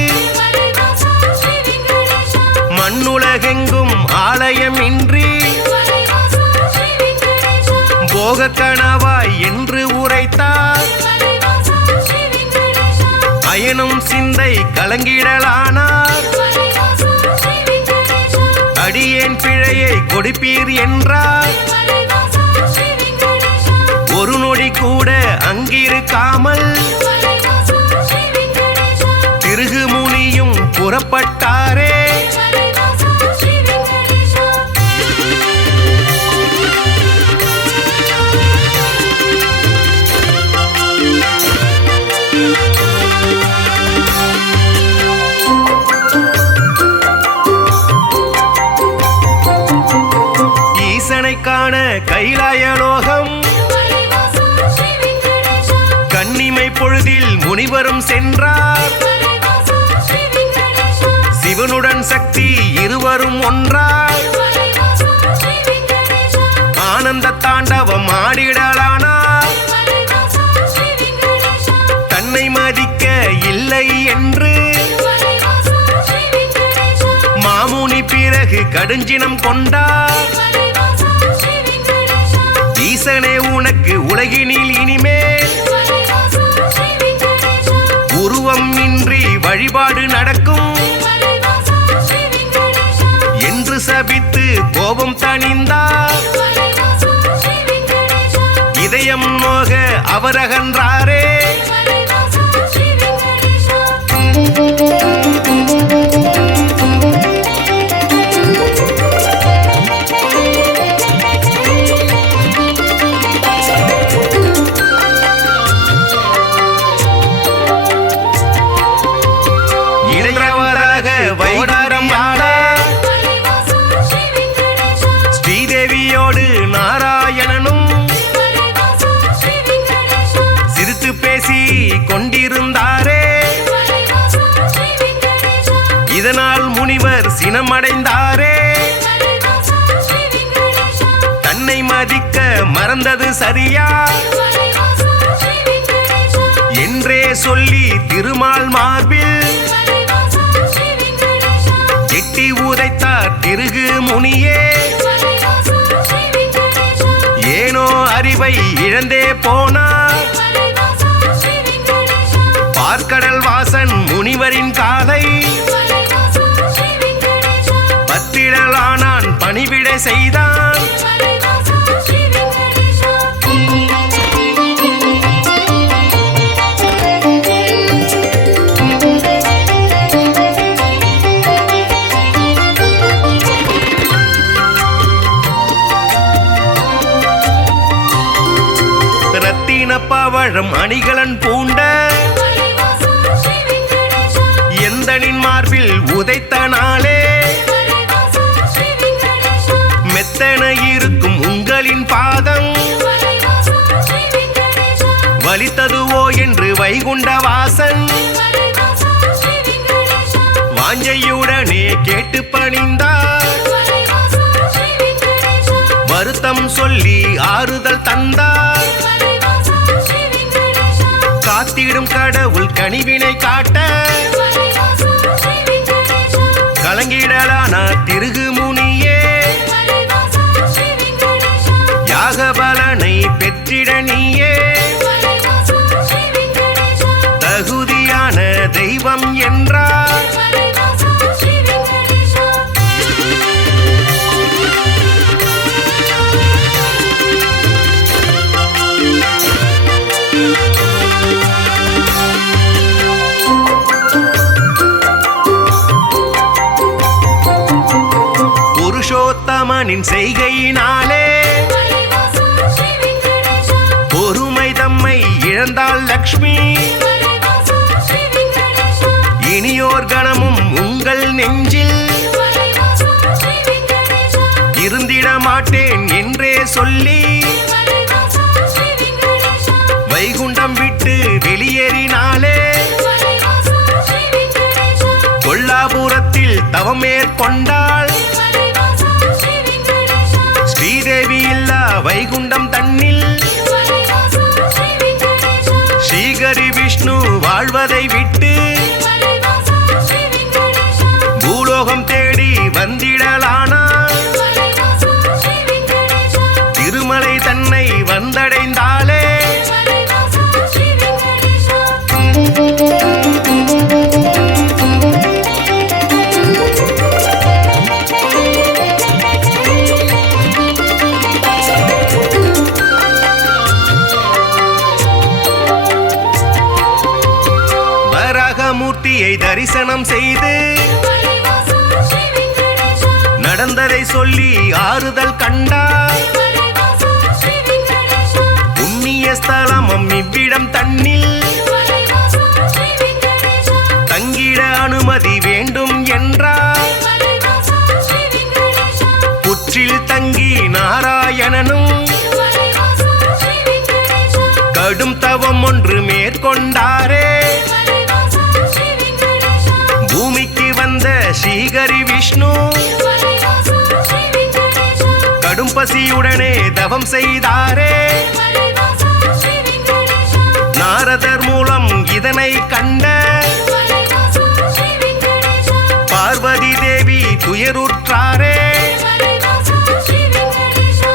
மலைவாசா ஸ்ரீ வெங்கடேஷா மண்ணுலகெங்கும் ஆலயம் இன்றி மலைவாசா ஸ்ரீ வெங்கடேஷா போக கணவாய் என்று உரைத்தார். மலைவாசா ஸ்ரீ வெங்கடேஷா அயனும் சிந்தை கலங்கிடலானார். மலைவாசா ஸ்ரீ வெங்கடேஷா அடியேன் பிழையை கொடுப்பீர் என்றார். மலைவாசா ஸ்ரீ வெங்கடேஷா ஒரு நொடி கூட அங்கிருக்காமல் மலைவாசா ஸ்ரீ வெங்கடேஷா திருகு முனியும் புறப்பட்டாரே. மலைவாசா ஸ்ரீ வெங்கடேஷா ஈசனை காண கைலாயலோகம் மலைவாசா ஸ்ரீ வெங்கடேஷா கண்ணிமை பொழுதில் முனிவரும் சென்றார். மலைவாசா ஸ்ரீ வெங்கடேஷா சிவனுடன் சக்தி இருவரும் ஒன்றாய் மலைவாசா ஸ்ரீ வெங்கடேஷா ஆனந்த தாண்டவம் ஆடிடலானார். மலைவாசா ஸ்ரீ வெங்கடேஷா தன்னை மதிக்க இல்லை என்று மலைவாசா ஸ்ரீ வெங்கடேஷா மாமுனி பிறகு கடுஞ்சினம் கொண்டார். மலைவாசா ஸ்ரீ வெங்கடேஷா ஈசனே உனக்கு உலகினில் இனிமேல் மலைவாசா ஸ்ரீ வெங்கடேஷா உருவம் இன்றி வழிபாடு நடக்கும் மலைவாசா ஸ்ரீ வெங்கடேஷா என்று சபித்து கோபம் தணிந்தார். மலைவாசா ஸ்ரீ வெங்கடேஷா இதயம் நோக அவர் அகன்றாரே. மலைவாசா ஸ்ரீ வெங்கடேஷா இளையவராக வைகாரம் ஆட மலைவாசா ஸ்ரீ வெங்கடேஷா ஸ்ரீதேவியோடு நாராயணனும் மலைவாசா ஸ்ரீ வெங்கடேஷா சிரித்து பேசி கொண்டிருந்தாரே. மலைவாசா ஸ்ரீ வெங்கடேஷா இதனால் முனிவர் சினமடைந்தாரே. மலைவாசா ஸ்ரீ வெங்கடேஷா தன்னை மதிக்க மறந்தது சரியா மலைவாசா ஸ்ரீ வெங்கடேஷா என்றே சொல்லி திருமால் மார்பில் மலைவாசா ஸ்ரீ வெங்கடேஷா எட்டி உதைத்தார் திருகு முனியே. மலைவாசா ஸ்ரீ வெங்கடேஷா ஏனோ அறிவை இழந்தே போனார். மலைவாசா ஸ்ரீ வெங்கடேஷா பார்க்கடல் வாசன் முனிவரின் காலை மலைவாசா ஸ்ரீ வெங்கடேஷா பத்திடலானான், பணிவிடை செய்தான். மலைவாசா ஸ்ரீ வெங்கடேஷா ரத்தின பவழம் அணிகலன் பூண்ட மலைவாசா ஸ்ரீ வெங்கடேஷா எந்தனின் மார்பில் உதைத்த நாளே மலைவாசா ஸ்ரீ வெங்கடேஷா மெத்தன இருக்கும் உங்களின் பாதம் மலைவாசா ஸ்ரீ வெங்கடேஷா வலித்ததுவோ என்று வைகுண்ட வாசன் மலைவாசா ஸ்ரீ வெங்கடேஷா வாஞ்சையுடனே கேட்டு பணிந்தார். மலைவாசா ஸ்ரீ வெங்கடேஷா வருத்தம் சொல்லி ஆறுதல் தந்தார். மலைவாசா ஸ்ரீ வெங்கடேஷா காத்திடும் கடவுள் கனிவினை காட்ட மலைவாசா ஸ்ரீ வெங்கடேஷா கலங்கிடலானா திருகு முனியே. மலைவாசா ஸ்ரீ வெங்கடேஷா யாக பலனை பெற்றிட நீயே மலைவாசா ஸ்ரீ வெங்கடேஷா தகுதியான தெய்வம் என்றார். மலைவாசா ஸ்ரீ வெங்கடேஷா புருஷோத்தமனின் செய்கையினாலே மலைவாசா லக்ஷ்மி மலைவாசா ஸ்ரீ வெங்கடேஷா இனியோர் கணமும் உங்கள் நெஞ்சில் மலைவாசா ஸ்ரீ வெங்கடேஷா இருந்திட மாட்டேன் என்றே சொல்லி மலைவாசா ஸ்ரீ வெங்கடேஷா வைகுண்டம் விட்டு வெளியேறினாலே மலைவாசா ஸ்ரீ வெங்கடேஷா கொல்லாபுரத்தில் தவம் மேற்கொண்டாள் மலைவாசா ஸ்ரீ வெங்கடேஷா ஸ்ரீதேவி இல்லா வைகுண்டம் தன்னில் மலைவாசா ஸ்ரீ வெங்கடேஷா ஸ்ரீகரி விஷ்ணு வாழ்வதை விட்டு மலைவாசா ஸ்ரீ வெங்கடேஷா பூலோகம் தேடி வந்திடலானாள் மலைவாசா ஸ்ரீ வெங்கடேஷா திருமலை தன்னை வந்தடைந்தாளே மலைவாசா ஸ்ரீ வெங்கடேஷா வரகமூர்த்தியை தரிசனம் செய்து மலைவாசா ஸ்ரீ வெங்கடேஷா நடந்ததை சொல்லி ஆறுதல் கண்டார் மலைவாசா ஸ்ரீ வெங்கடேஷா புண்ணிய ஸ்தலமும் இவ்விடம் தன்னில் மலைவாசா ஸ்ரீ வெங்கடேஷா தங்கிட அனுமதி வேண்டும் என்றார் மலைவாசா ஸ்ரீ வெங்கடேஷா புற்றில் தங்கி நாராயணனும் மலைவாசா ஸ்ரீ வெங்கடேஷா கடும் தவம் ஒன்று மேற்கொண்டாரே மலைவாசா ஸ்ரீ வெங்கடேஷா பூமிக்கு வந்த ஸ்ரீகரி விஷ்ணு மலைவாசா ஸ்ரீ வெங்கடேஷா கடும் பசியுடனே தவம் செய்தாரே மலைவாசா ஸ்ரீ வெங்கடேஷா நாரதர் மூலம் இதனை கண்ட மலைவாசா ஸ்ரீ வெங்கடேஷா பார்வதி தேவி துயருற்றாரே மலைவாசா ஸ்ரீ வெங்கடேஷா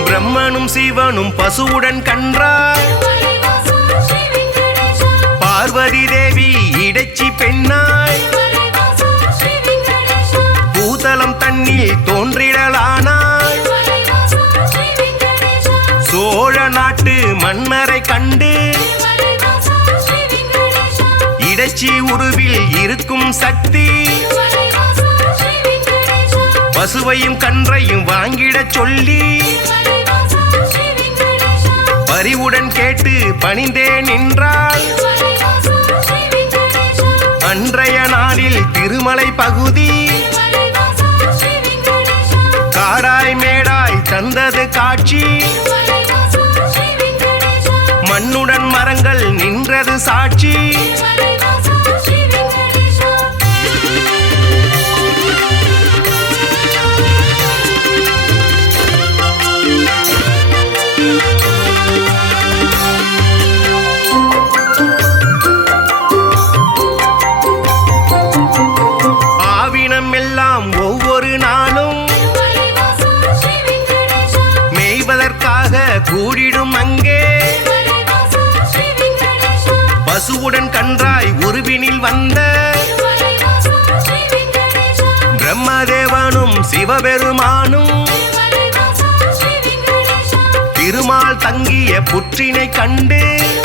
பிரம்மனும் சிவனும் பசுவுடன் கன்றார் மலைவாசா ஸ்ரீ வெங்கடேஷா பார்வதி தேவி இடைச்சி பெண்ணாய் மலைவாசா ஸ்ரீ வெங்கடேஷா பூதலம் தன்னில் தோன்றிடலானாய் மலைவாசா ஸ்ரீ வெங்கடேஷா சோழ நாட்டு மன்னரை கண்டு மலைவாசா ஸ்ரீ வெங்கடேஷா இடைச்சி உருவில் இருக்கும் சக்தி மலைவாசா ஸ்ரீ வெங்கடேஷா பசுவையும் கன்றையும் வாங்கிடச் சொல்லி மலைவாசா ஸ்ரீ வெங்கடேஷா பரிவுடன் கேட்டு பணிந்தே நின்றாள் மலைவாசா ஸ்ரீ வெங்கடேஷா அன்றைய நாளில் திருமலை பகுதி மலைவாசா ஸ்ரீ வெங்கடேஷா காடாய் மேடாய் தந்தது காட்சி மலைவாசா ஸ்ரீ வெங்கடேஷா மண்ணுடன் மரங்கள் நின்றது சாட்சி மலைவாசா ஸ்ரீ வெங்கடேஷா ஆவினம் எல்லாம் ஒவ்வொரு நாளும் மலைவாசா ஸ்ரீ வெங்கடேஷா மேய்வதற்காக கூடிடும் அங்கே மலைவாசா ஸ்ரீ வெங்கடேஷா பசுவுடன் கன்றாய் உருவினில் வந்த மலைவாசா ஸ்ரீ வெங்கடேஷா பிரம்மதேவனும் சிவபெருமானும் மலைவாசா ஸ்ரீ வெங்கடேஷா திருமால் தங்கிய புற்றினை கண்டு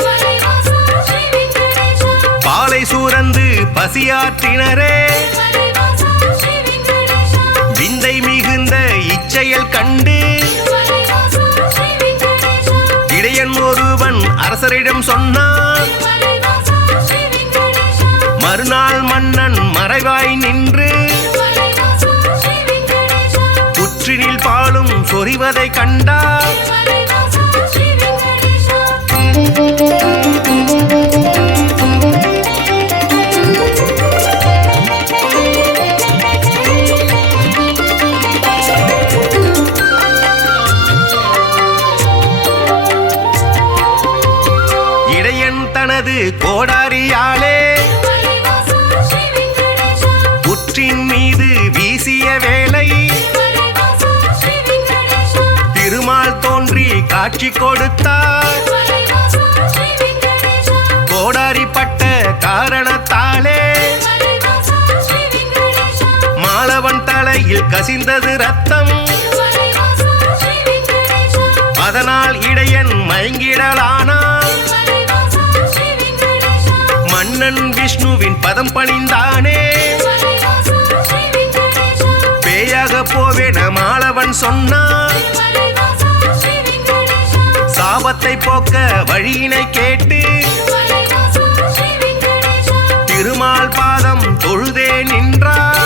மலைவாசா ஸ்ரீ வெங்கடேஷா பாலை சூரந்து பசியாற்றினரே மலைவாசா ஸ்ரீ வெங்கடேஷா விந்தை மிகுந்த இச்செயல் கண்டு மலைவாசா ஸ்ரீ வெங்கடேஷா இடையன் ஒருவன் அரசரிடம் சொன்னான் மலைவாசா ஸ்ரீ வெங்கடேஷா மறுநாள் மன்னன் மறைவாய் நின்று மலைவாசா ஸ்ரீ வெங்கடேஷா புற்றினில் பாலும் சொரிவதை கண்டார் மலைவாசா ஸ்ரீ வெங்கடேஷா இடையன் தனது கோடாரியாலே மலைவாசா ஸ்ரீ வெங்கடேஷா புற்றின் மீது வீசிய வேளை மலைவாசா ஸ்ரீ வெங்கடேஷா திருமால் தோன்றி காட்சி கொடுத்தார் மலைவாசா ஸ்ரீ வெங்கடேஷா கோடாரி பட்ட காரணத்தாலே மலைவாசா ஸ்ரீ வெங்கடேஷா மாலவன் தலையில் கசிந்தது ரத்தம் மலைவாசா ஸ்ரீ வெங்கடேஷா அதனால் இடையன் மயங்கிடலானான் மலைவாசா அண்ணன் விஷ்ணுவின் பதம் பணிந்தானே பேயாக போவேன மாளவன் சொன்னான் சாபத்தை போக்க வழியினை கேட்டு திருமால் பாதம் தொழுதே நின்றார்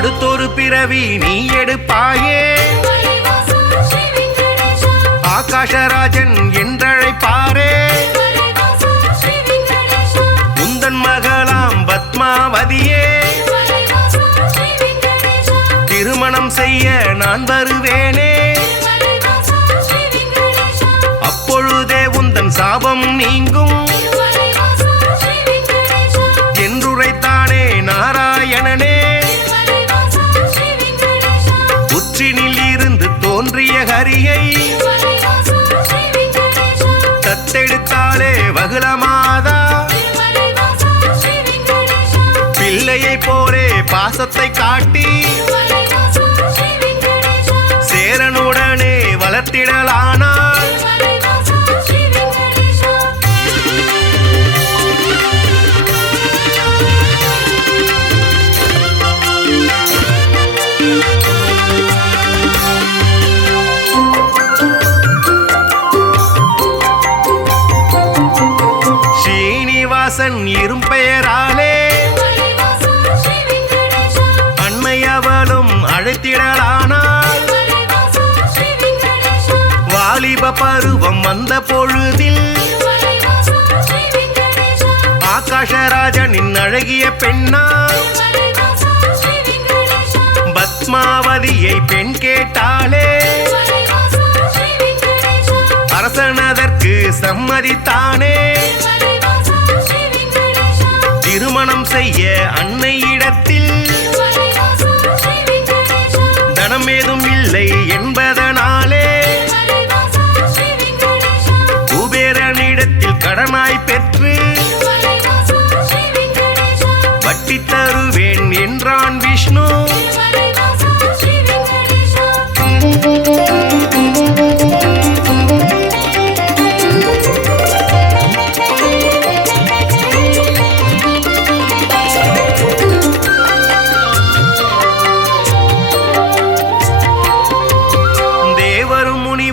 அடுத்தொரு பிறவி நீ எடுப்பாயே ஆகாஷராஜன் என்றழைப்பாரே உந்தன் மகளாம் பத்மாவதியே திருமணம் செய்ய நான் வருவேனே அப்பொழுதே உந்தன் சாபம் நீங்கும் என்றுரைத்தானே நாராயணனே உச்சினில் இருந்து தோன்றிய ஹரியை தத்தெடுத்தாளே வகுளமாதா பிள்ளையை போலே பாசத்தை காட்டி சேரனுடனே வளர்த்திடலானாள் ஸ்ரீனிவாசன் இரும்பெயராலே அண்மையவளும் அழைத்திடலானாள் வாலிப பருவம் வந்த பொழுதில் ஆகாஷராஜனின் அழகிய பெண்ணா பத்மாவதியை பெண் கேட்டாளே அரசனதற்கு சம்மதித்தானே திருமணம் செய்ய அன்னையிடத்தில் தனம் ஏதும் இல்லை என்பதனாலே குபேரனிடத்தில் கடனாய் பெற்று வட்டி தருவேன் என்றான் விஷ்ணு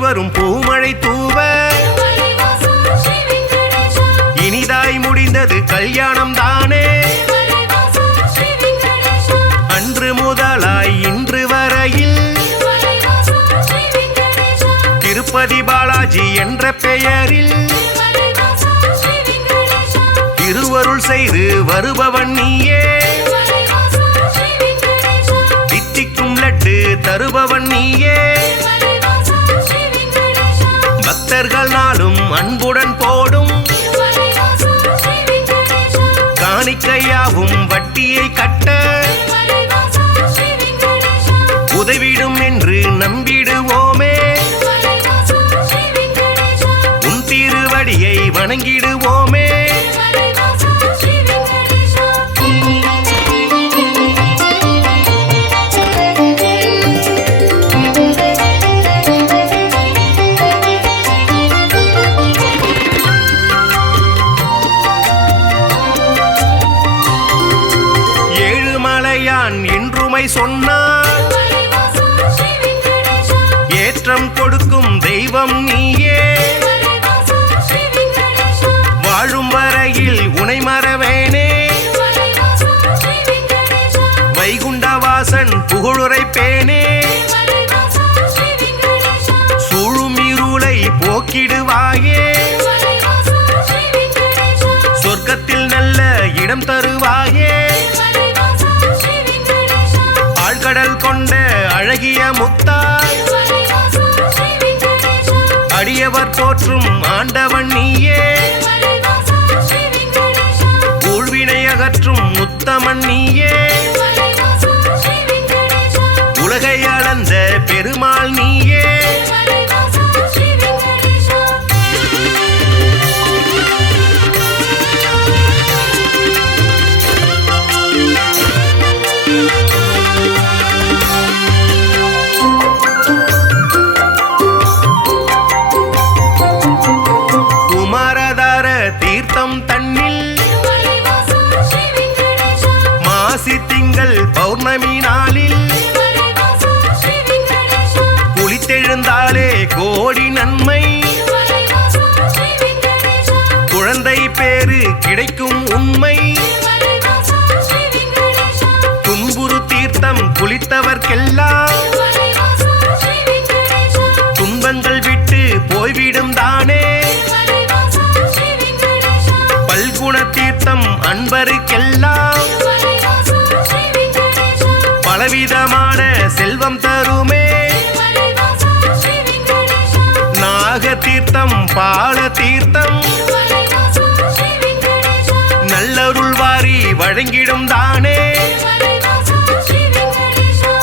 வரும் பூமழை தூவ இனிதாய் முடிந்தது கல்யாணம் தானே அன்று முதலாய் இன்று வரையில் திருப்பதி பாலாஜி என்ற பெயரில் திருவருள் செய்து வருபவன் நீயே தித்திக்கும் லட்டு தருபவன் நீயே பக்தர்கள் நாளும் அன்புடன் போடும் காணிக்கையாவும் வட்டியை கட்ட உதவிடும் என்று நம்பிடுவோமே உன் திருவடியை வணங்கிடுவோமே என்றுமை சொன்னார் ஏற்றம் கொடுக்கும் தெய்வம் நீயே வாழும் வரையில் உனை மறவேனே வைகுண்டவாசன் புகழுரைப்பேனே சூழும் இருளை போக்கிடுவாயே சொர்க்கத்தில் நல்ல இடம் தருவாயே ஆழ்கடல் கொண்ட அழகிய முத்தாய் அடியவர் போற்றும் ஆண்டவன் நீயே ஊழ்வினை அகற்றும் உத்தமன் நீயே உலகை அளந்த பெருமாள் நீயே கிடைக்கும் உண்மை திருமலைவாசா ஸ்ரீ வெங்கடேஷா துன்புறு தீர்த்தம் குளித்தவர்க்கெல்லாம் திருமலைவாசா ஸ்ரீ வெங்கடேஷா துன்பங்கள் விட்டு போய்விடும் தானே திருமலைவாசா ஸ்ரீ வெங்கடேஷா பல்குண தீர்த்தம் அன்பருக்கெல்லாம் திருமலைவாசா ஸ்ரீ வெங்கடேஷா பலவிதமான செல்வம் தருமே திருமலைவாசா ஸ்ரீ வெங்கடேஷா நாக தீர்த்தம் பால தீர்த்தம் திருமலைவாசா ஸ்ரீ வெங்கடேஷா நல்லருள் வாரி வழங்கிடும் தானே திருமலைவாசா ஸ்ரீ வெங்கடேஷா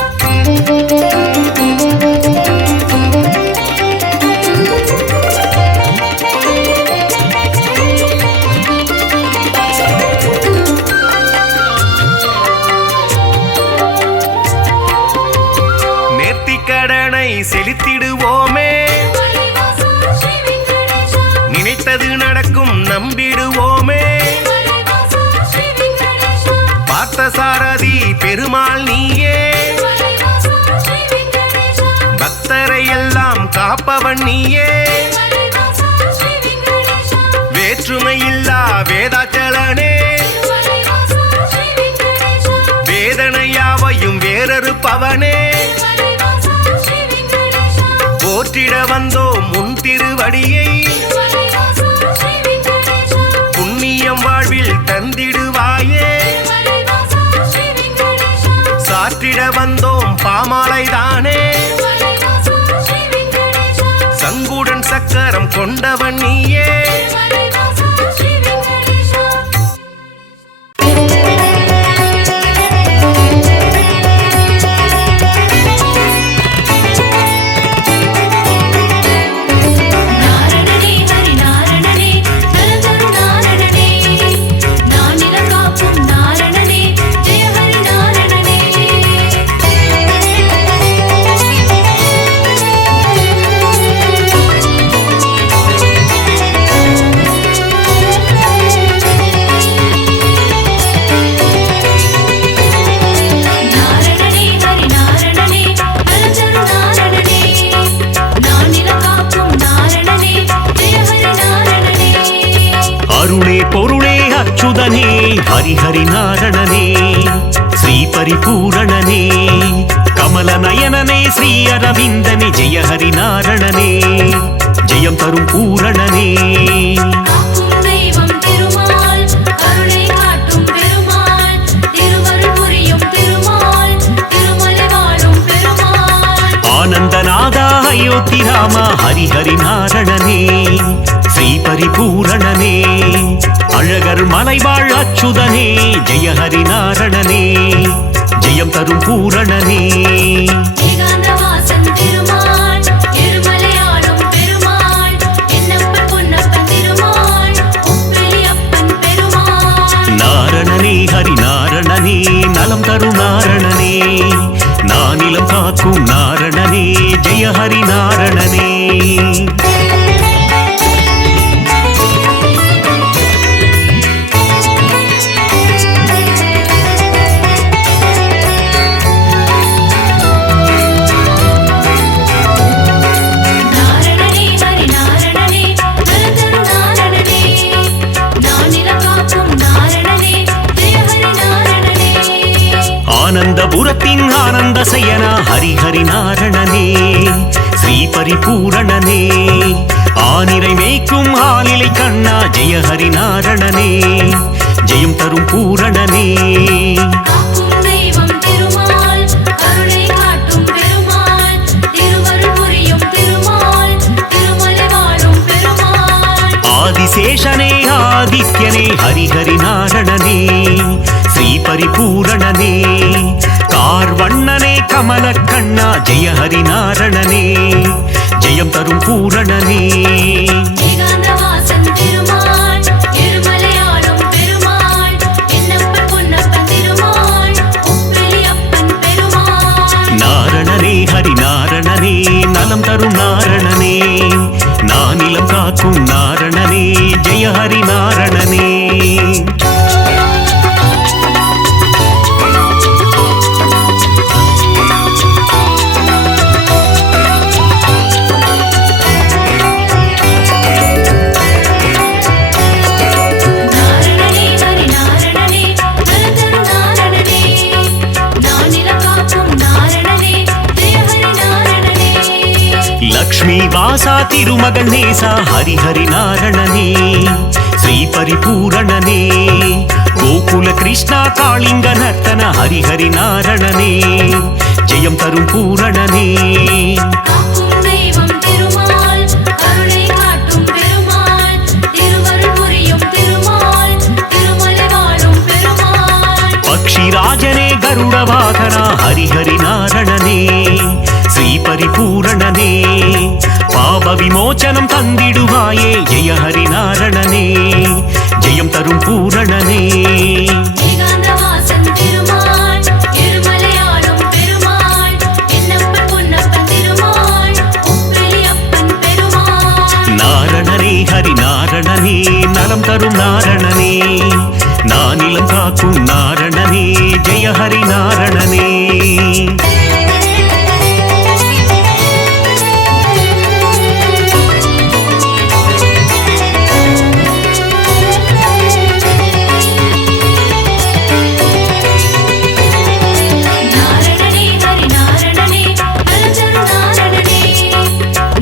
நேர்த்திக்கடனை செலுத்திடுவோமே திருமலைவாசா ஸ்ரீ வெங்கடேஷா நினைத்தது நடக்கும் நம்பிடுவோமே திருமலைவாசா ஸ்ரீ வெங்கடேஷா பார்த்தசாரதி பெருமாள் நீயே திருமலைவாசா ஸ்ரீ வெங்கடேஷா பக்தரை எல்லாம் காப்பவன் நீயே திருமலைவாசா ஸ்ரீ வெங்கடேஷா வேற்றுமையில்லா வேதாச்சலனே திருமலைவாசா ஸ்ரீ வெங்கடேஷா வேதனையாவையும் வேறறுப்பவனே திருமலைவாசா ஸ்ரீ வெங்கடேஷா போற்றிட வந்தோம் முன் திருவடியை திருமலைவாசா ஸ்ரீ வெங்கடேஷா புண்ணியம் வாழ்வில் தந்திடுவாயே திருமலைவாசா ஸ்ரீ வெங்கடேஷா சாற்றிட வந்தோம் பாமாலைதானே திருமலைவாசா ஸ்ரீ வெங்கடேஷா சங்குடன் சக்கரம் கொண்டவன் நீயே திருமலைவாசா ஸ்ரீ வெங்கடேஷா நாரணனே ஹரி நாரணனே நலந்தரு நாரணனே நானிலம் காக்கும் நாரணனே ஜெய ஹரி நாரணனே நாரணனே ஹரி நாரணனே நலந்தரு நாரணனே நானிலம் காக்கும் நாரணனே ஜெய ஹரி நாரணனே அருளே பொருளே அச்சுதனே ஹரிஹரி நாரணனே ஸ்ரீ பரிபூரணனே கமல நயனனே ஸ்ரீ அரவிந்தனே ஜெய ஹரி நாரணனே ஜெயம் தரும் பூரணனே காக்கும் தெய்வம் திருமால் கருணை காட்டும் பெருமாள் திருவருள் புரியும் திருமால் திருமலை வாழும் பெருமாள் ஆனந்தநாதா அயோத்தி ராமா ஹரிஹரி நாரணனே ஸ்ரீ பரிபூரணனே அழகர் மலைவாழ் அச்சுதனே ஜெய ஹரி நாரணனே ஜெயம் தரும் பூரணனே ஏகாந்தவாசன் திருமால் எருமலையாளும் பெருமாள் என்னப்பன் பொன்னப்பன் திருமாள் உப்பிலி அப்பன் பெருமாள் நாரணனே ஹரி நாரணனே நலம் தரும் நாரணனே நானிலம் காக்கும் நாரணனே ஜெய ஹரி நாரணனே நாரணனே ஹரி நாரணனே நலந்தரு நாரணனே நானிலம் காக்கும் நாரணனே ஜெய ஹரி நாரணனே ஆனந்தபுரத்தின் ஆனந்த சயனா ஹரிஹரி நாரணனே ஸ்ரீ பரிபூரணனே ஆனிரை மேய்க்கும் ஆலிலை கண்ணா ஜெய ஹரி நாரணனே ஜெயம் தரும் பூரணனே காக்கும் தெய்வம் திருமால் கருணை காட்டும் பெருமாள் திருவருள் புரியும் திருமால் திருமலை வாழும் பெருமாள் ஆதிசேஷனே ஆதித்யனே ஹரிஹரி நாரணனே ஸ்ரீ பரிபூரணனே கார்வண்ணனே கமல கண்ணா ஜெய ஹரி நாரணனே ஜெயம் தரும் பூரணனே ஏகாந்தவாசன் திருமால் எருமலையாளும் பெருமாள் என்னப்பன் பொன்னப்பன் திருமாள் உப்பிலி அப்பன் பெருமாள் நாரணனே ஹரி நாரணனே நலம் தரும் நாரணனே நானிலம் காக்கும் நாரணனே ஜெய ஹரி நாரணனே நாரணனே பூமி வாசா திருமகன் நேசா ஹரிஹரி நாரணனே ஸ்ரீ பரிபூரணனே கோகுல கிருஷ்ணா காளிங்க நர்த்தன ஹரிஹரி நாரணனே ஜெயம் தரும் பூரணனே காக்கும் தெய்வம் திருமால் கருணை காட்டும் பெருமாள் திருவருள் புரியும் திருமால் திருமலை வாழும் பெருமாள் பக்ஷிராஜனே கருட வாகனா ஹரிஹரி நாரணனே ஸ்ரீ பரிபூரணனே பாப விமோச்சனம் தந்திடுவாயே ஜெய ஹரி நாரணனே ஜெயம் தரும் பூரணனே ஏகாந்தவாசன் திருமால் இருமலையாளும் பெருமாள் என்னப்பன் பொன்னப்பன் திருமாள் உப்பிலி அப்பன் பெருமாள் நாரணனே ஹரி நாரணனே நலம் தரும் நாரணனே நானிலம் காக்கும் நாரணனே ஜெய ஹரி நாரணனே நாரணனே ஹரி நாரணனே நலந்தரு நாரணனே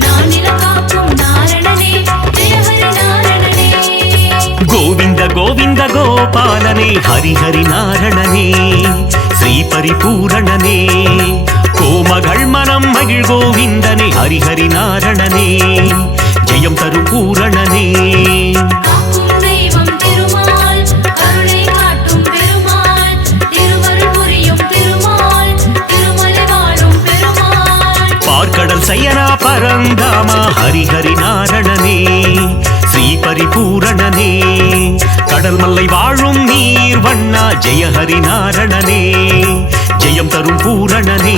நானிலம் காக்கும் நாரணனே ஜெய ஹரி நாரணனே கோவிந்த கோவிந்த கோபாலனே ஹரிஹரி நாரணனே ஸ்ரீ பரிபூரணனே கோமகள் மனம் மகிழ் கோவிந்தனே ஹரிஹரி நாரணனே ஜெயம் தரும் பூரணனே காக்கும் தெய்வம் திருமால் கருணை காட்டும் பெருமாள் திருவருள் புரியும் திருமால் திருமலை வாழும் பெருமாள் பார்க்கடல் சயனா பரந்தாமா ஹரிஹரி நாரணனே ஸ்ரீ பரிபூரணனே கடல் மல்லை வாழும் நீர் வண்ணா ஜெய ஹரி நாரணனே ஜெயம் தரும் பூரணனே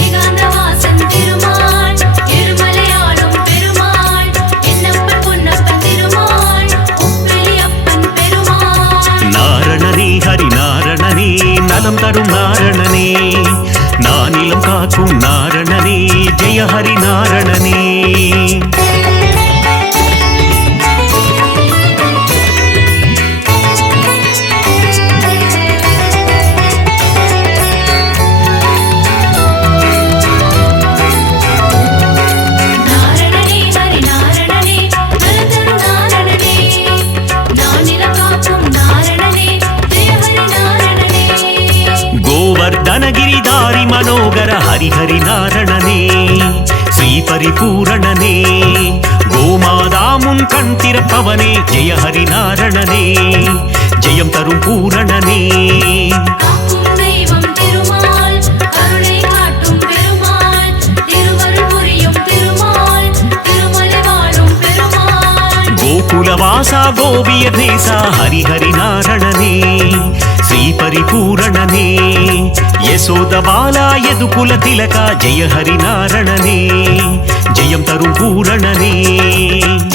ஏகாந்தவாசன் திருமால் இருமலையாளும் பெருமாள் என்னப்பன் பொன்னப்பன் திருமாள் உப்பிலி அப்பன் பெருமாள் நாரணனே ஹரி நாரணனே நலம் தரும் நாரணனே நானிலம் காக்கும் நாரணனே ஜெய ஹரி நாரணனே நாரணனே ஹரி நாரணனே நலந்தரு நாரணனே நானிலம் காக்கும் நாரணனே ஜெய ஹரி நாரணனே கோவர்தனகிரிதாரி மனோகர ஹரிஹரி நாரணனே ஸ்ரீ பரிபூரணனே கோமாதாமுன் கண் திறப்பவனே ஜெய ஹரி நாரணனே ஜெயம் தரும் பூரணனே காக்கும் தெய்வம் திருமால் கருணை காட்டும் பெருமாள் திருவருள் புரியும் திருமால் திருமலை வாழும் பெருமாள் கோகுலவாசா கோபிய தேசா ஹரிஹரி நாரணனே ஸ்ரீ பரிபூரணனே யசோத பாலா யதுகுல திலகா ஜெய ஹரி நாரணனே ஜெயம் தரும் பூரணனே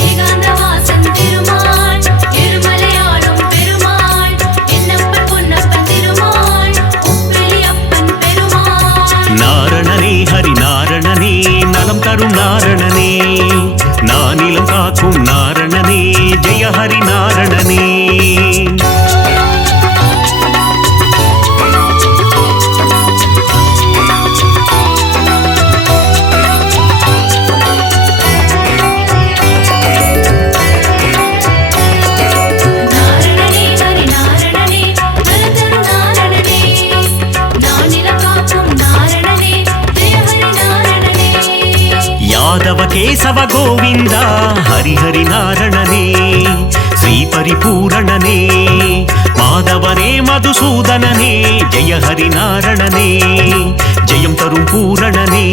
ஏகாந்தவாசன் திருமால் இருமலையாளும் பெருமாள் என்னப்பன் பொன்னப்பன் திருமாள் உப்பிலி அப்பன் பெருமாள் நாரணனே ஹரி நாரணனே நலம் தரும் நாரணனே நானிலம் காக்கும் நாரணனே ஜெய ஹரி நாரணனே நாரணனே ஹரி நாரணனே நலந்தரு நாரணனே நானிலம் காக்கும் நாரணனே ஜெய ஹரி நாரணனே யாதவ கேசவ கோவிந்தா ஹரிஹரி நாரணனே ஸ்ரீ பரிபூரணனே மாதவனே மதுசூதனனே ஜெய ஹரி நாரணனே ஜெயம் தரும் பூரணனே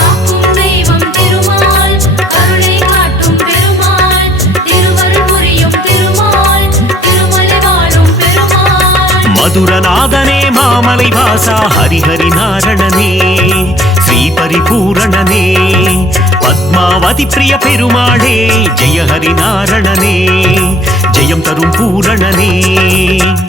காக்கும் தெய்வம் திருமால் கருணை காட்டும் பெருமாள் திருவருள் புரியும் திருமால் திருமலை வாழும் பெருமாள் மதுரநாதனே மாமலை வாசா ஹரிஹரி நாரணனே ஸ்ரீ பரிபூரணனே பத்மாவதி பிரிய பெருமாளே ஜெய ஹரி நாரணனே ஜெயம் தரும் பூரணனே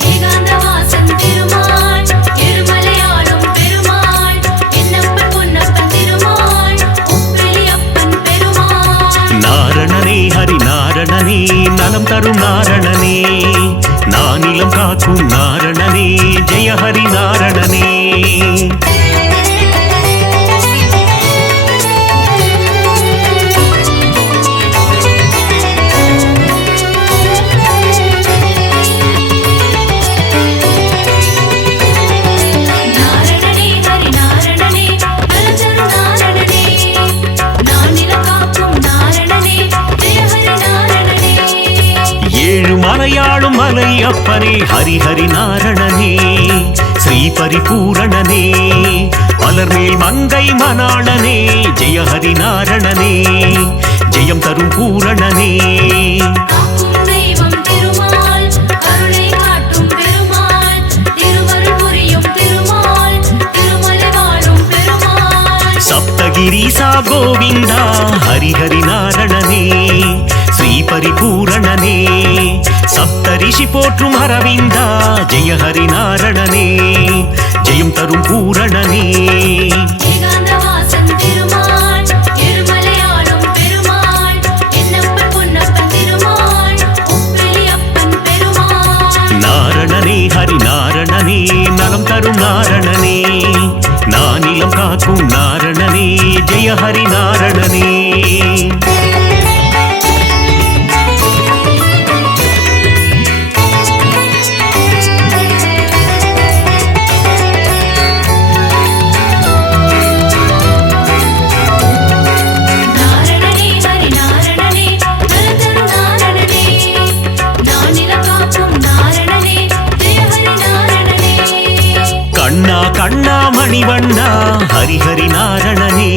ஏகாந்தவாசன் திருமால் இருமலையாளும் பெருமாள் என்னப்பன் பொன்னப்பன் திருமாள் உப்பிலி அப்பன் பெருமாள் நாரணனே ஹரி நாரணனே நலம் தரும் நாரணனே நானிலம் காக்கும் நாரணனே ஜெய ஹரி நாரணனே அப்பனே ஹரிஹரி நாரணனே ஸ்ரீ பரிபூரணனே மலர்மேல் மங்கை மணாளனே ஜெய ஹரி நாரணனே ஜெயம் தரும் பூரணனே காக்கும் தெய்வம் திருமால் கருணை காட்டும் பெருமாள் திருவருள் புரியும் திருமால் திருமலை வாழும் பெருமாள் சப்தகிரீசா கோவிந்தா ஹரிஹரி நாரணனே ஸ்ரீ பரிபூரணனே சப்தரிஷி போற்றும் அரவிந்தா ஜெய ஹரி நாரணனே ஜெயம் தரும் பூரணனே ஏகாந்தவாசன் திருமால் இருமலையாளும் பெருமாள் என்னப்பன் பொன்னப்பன் திருமால் உப்பிலி அப்பன் பெருமாள் நாரணனே ஹரி நாரணனே நலம் தரும் நாரணனே நானிலம் காக்கும் நாரணனே ஜெய ஹரி நாரணனே நாரணனே ஹரி நாரணனே நலந்தரும் நாரணனே நானிலம் காக்கும் நாரணனே ஜெய ஹரி நாரணனே கண்ணா கண்ணா மணிவண்ணா ஹரிஹரி நாரணனே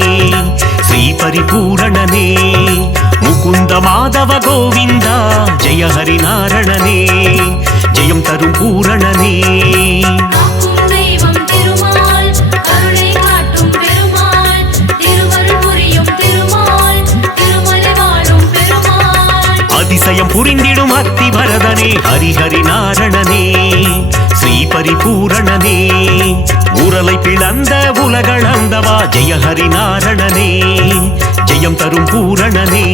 ஸ்ரீ பரிபூரணனே முகுந்த மாதவ கோவிந்தா ஜெய ஹரி நாரணனே ஜெயம் தரும் பூரணனே காக்கும் தெய்வம் திருமால் கருணை காட்டும் பெருமாள் திருவருள் புரியும் திருமால் திருமலை வாழும் பெருமாள் அதிசயம் புரிந்திடும் அத்திவரதனே ஹரிஹரி நாரணனே ஸ்ரீ பரிபூரணனே உரலை பிளந்த உலகளந்தவா ஜெய ஹரி நாரணனே ஜெயம் தரும் பூரணனே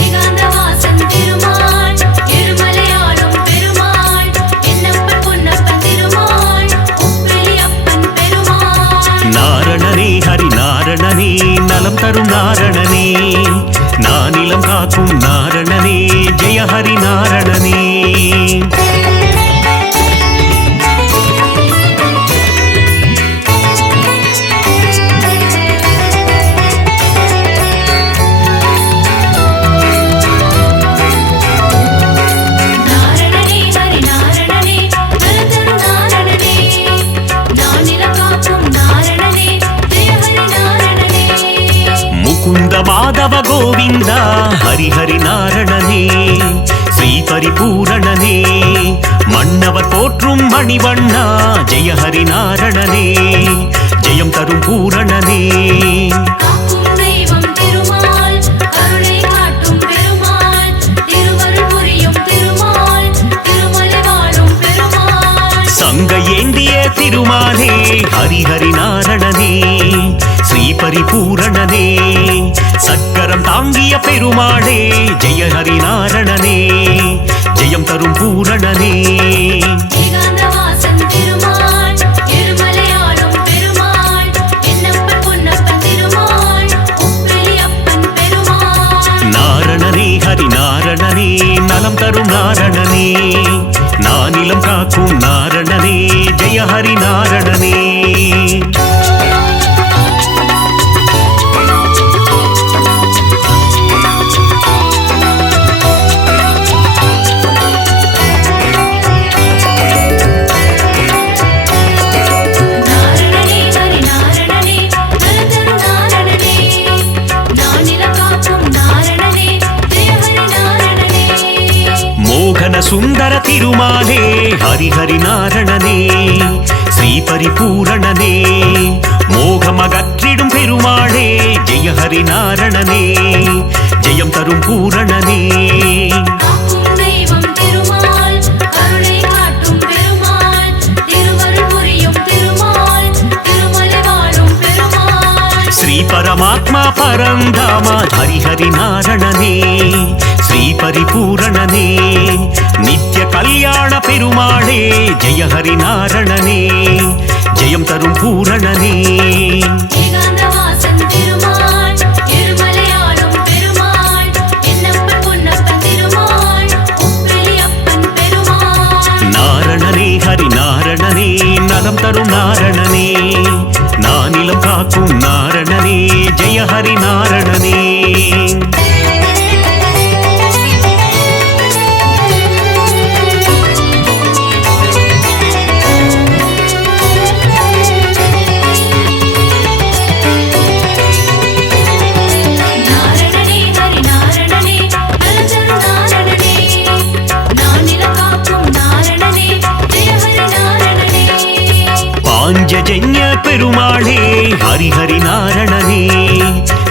ஏகாந்தவாசன் திருமால் இருமலையாளும் பெருமாள் என்னப்பன் பொன்னப்பன் திருமால் உப்பிலி அப்பன் பெருமாள் நாரணனே ஹரி நாரணனே நலம் தரும் நாரணனே நானிலம் காக்கும் நாரணனே ஜெய ஹரி நாரணனே நாரணனே ஹரி நாரணனே நலந்தரும் நாரணனே நானிலம் காக்கும் நாரணனே ஜெய ஹரி நாரணனே முகுந்த மாதவ கோவிந்தா ஹரிஹரி நாரணனே ஸ்ரீ பரிபூரணனே மன்னவர் போற்றும் மணிவண்ணா ஜெய ஹரி நாரணனே ஜெயம் தரும் பூரணனே காக்கும் தெய்வம் திருமால் கருணை காட்டும் பெருமாள் திருவருள் புரியும் திருமால் திருமலை வாழும் பெருமாள் சங்க ஏந்திய திருமாலே ஹரிஹரி நாரணனே ஸ்ரீ பரிபூரணனே சக்கரம் தாங்கிய பெருமாளே ஜெய ஹரி நாரணனே ஜெயம் தரும் பூரணனே ஏகாந்தவாசன் திருமால் இருமலையாளும் பெருமாள் என்னப்பன் பொன்னப்பன் திருமால் உப்பிலி அப்பன் பெருமாள் நாரணனே ஹரி நாரணனே நலம் தரும் நாரணனே நானிலம் காக்கும் நாரணனே ஜெய ஹரி நாரணனே நாரணனே ஹரி நாரணனே நலந்தரும் நாரணனே நானிலம் காக்கும் நாரணனே ஜெய ஹரி நாரணனே மோகன சுந்தர திருமாலே ஹரிஹரி நாரணனே ஸ்ரீ பரிபூரணனே மோகமகற்றிடும் பெருமாளே ஜெய ஹரி நாரணனே ஜெயம் தரும் பூரணனே காக்கும் தெய்வம் திருமால் கருணை காட்டும் பெருமாள் திருவருள் புரியும் திருமால் திருமலை வாழும் பெருமாள் ஸ்ரீ பரமாத்மா பரந்தாமா ஹரிஹரி நாரணனே ஸ்ரீ பரிபூரணனே நித்ய கல்யாண பெருமாளே ஜெய ஹரி நாரணனே ஜெயம் தரும் பூரணனே ஏகாந்தவாசன் திருமால் இருமலையாளும் பெருமாள் என்னப்பன் பொன்னப்பன் திருமால் உப்பிலி அப்பன் பெருமாள் நாரணனே ஹரி நாரணனே நலம் தரும் நாரணனே நானிலம் காக்கும் நாரணனே ஜெய ஹரி நாரணனே பெருமாளே ஹரிஹரி நாரணனே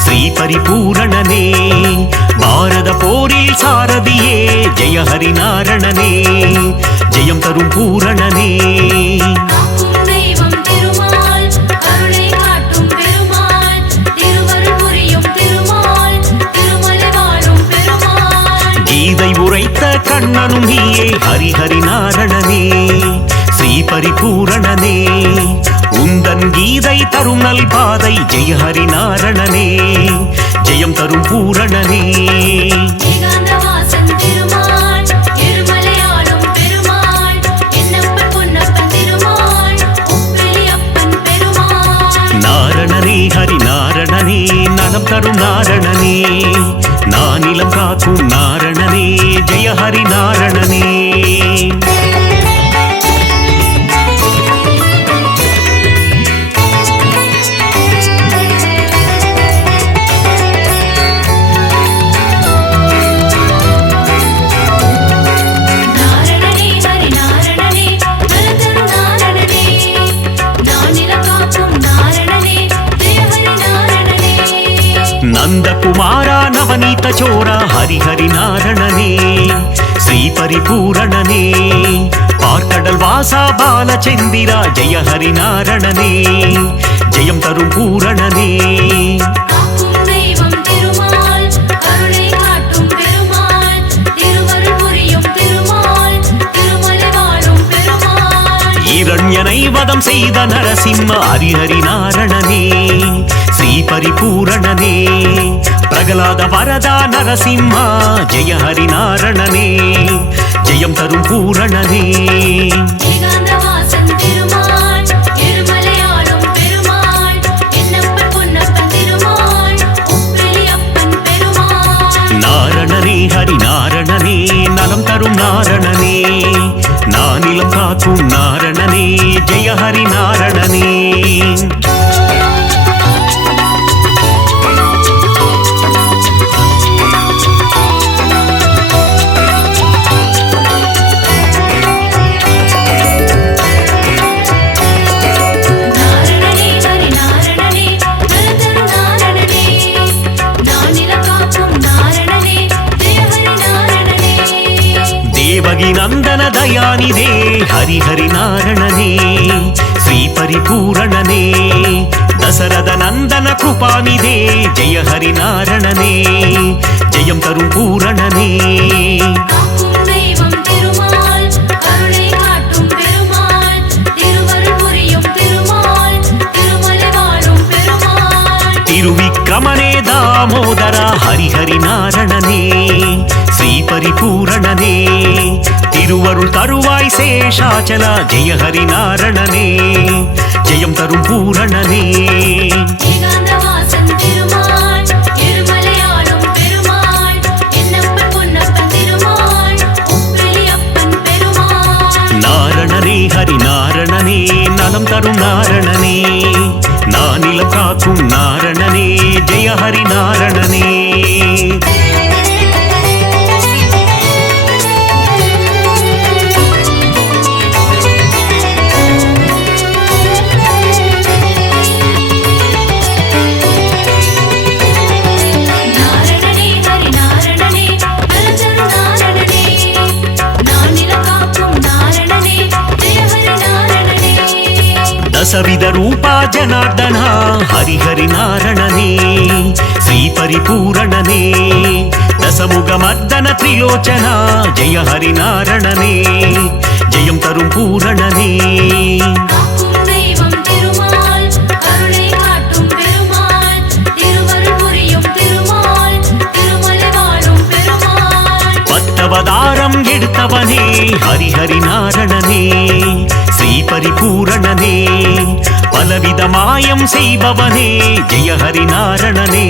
ஸ்ரீ பரிபூரணனே பாரத போரில் சாரதியே ஜெய ஹரி நாரணனே ஜெயம் தரும் பூரணனே காக்கும் தெய்வம் திருமால் கருணை காட்டும் பெருமாள் திருவருள் புரியும் திருமால் திருமலை வாழும் பெருமாள் கீதை உரைத்த கண்ணனும் நீயே ஹரிஹரி நாரணனே ஸ்ரீ பரிபூரணனே உந்தன் கீதை தரும் நல் பாதை ஜெய ஹரி நாரணனே ஜெயம் தரும் பூரணனே ஏகாந்தவாசன் திருமால் இருமலையாளும் பெருமாள் என்னப்பன் பொன்னப்பன் திருமால் உப்பிலி அப்பன் பெருமாள் நாரணனே ஹரி நாரணனே நலம் தரும் நாரணனே நானிலம் காக்கும் நாரணனே ஜெய ஹரி நாரணனே நாரணனே ஹரி நாரணனே நலந்தரும் நாரணனே நானிலம் காக்கும் நாரணனே ஜெய ஹரி நாரணனே நந்தகுமாரா நவநீத சோரா ஹரிஹரி நாரணனே ஸ்ரீ பரிபூரணனே பார்க்கடல் வாசா பாலச்சந்திரா ஜெய ஹரி நாரணனே ஜெயம் தரும் பூரணனே காக்கும் தெய்வம் திருமால் கருணை காட்டும் பெருமாள் திருவருள் புரியும் திருமால் திருமலை வாழும் பெருமாள் இரண்யனை வதம் செய்த நரசிம்ம ஹரிஹரி நாரணனே ஸ்ரீ பரிபூரணனே பிரகலாத வரதா நரசிம்மா ஜெய ஹரி நாரணனே ஜெயம் தரும் பூரணனே ஏகாந்தவாசன் திருமால் இருமலையாளும் பெருமாள் என்னப்பன் பொன்னப்பன் திருமால் உப்பிலி அப்பன் பெருமாள் நாரணனே ஹரி நாரணனே நலம் தரும் நாரணனே நானிலம் காக்கும் நாரணனே ஜெய ஹரி நாரணனே நாரணனே ஹரி நாரணனே நலந்தரும் நாரணனே நானிலம் காக்கும் நாரணனே ஜெய ஹரி நாரணனே தேவகி நந்தன தயாநிதே ஹரிஹரி நாரணனே ஸ்ரீ பரிபூரணனே தசரத நந்தன கிருபாநிதே ஜெய ஹரி நாரணனே ஜெயம் தரும் பூரணனே காக்கும் தெய்வம் திருமால் கருணை காட்டும் பெருமாள் திருவருள் புரியும் திருமால் திருமலை வாழும் பெருமாள் திருவிக்கிரமனே தாமோதரா ஹரிஹரி நாரணனே ஸ்ரீ பரிபூரணனே திருவருள் தருவாய் சேஷாச்சலா ஜெய ஹரி நாரணனே ஜெயம் தரும் பூரணனே ஏகாந்தவாசன் திருமால் இருமலையாளும் பெருமாள் என்னப்பன் பொன்னப்பன் திருமால் உப்பிலி அப்பன் பெருமாள் நாரணனே ஹரி நாரணனே நலம் தரும் நாரணனே நானிலம் காக்கும் நாரணனே ஜெய ஹரி நாரணனே நாரணனே ஹரி நாரணனே நலந்தரும் நாரணனே நானிலம் காக்கும் நாரணனே ஜெய ஹரி நாரணனே தசவித ரூபா ஜனார்தனா ஹரிஹரி நாரணனே ஸ்ரீ பரிபூரணனே தசமுகமர்தன திரிலோச்சனா ஜெய ஹரி நாரணனே ஜெயம் தரும் பூரணனே காக்கும் தெய்வம் திருமால் கருணை காட்டும் பெருமாள் திருவருள் புரியும் திருமால் திருமலை வாழும் பெருமாள் பத்தவதாரம் எடுத்தவனே ஹரிஹரி நாரணனே ஸ்ரீ பரிபூரணனே பலவித மாயம் செய்பவனே ஜெய ஹரி நாரணனே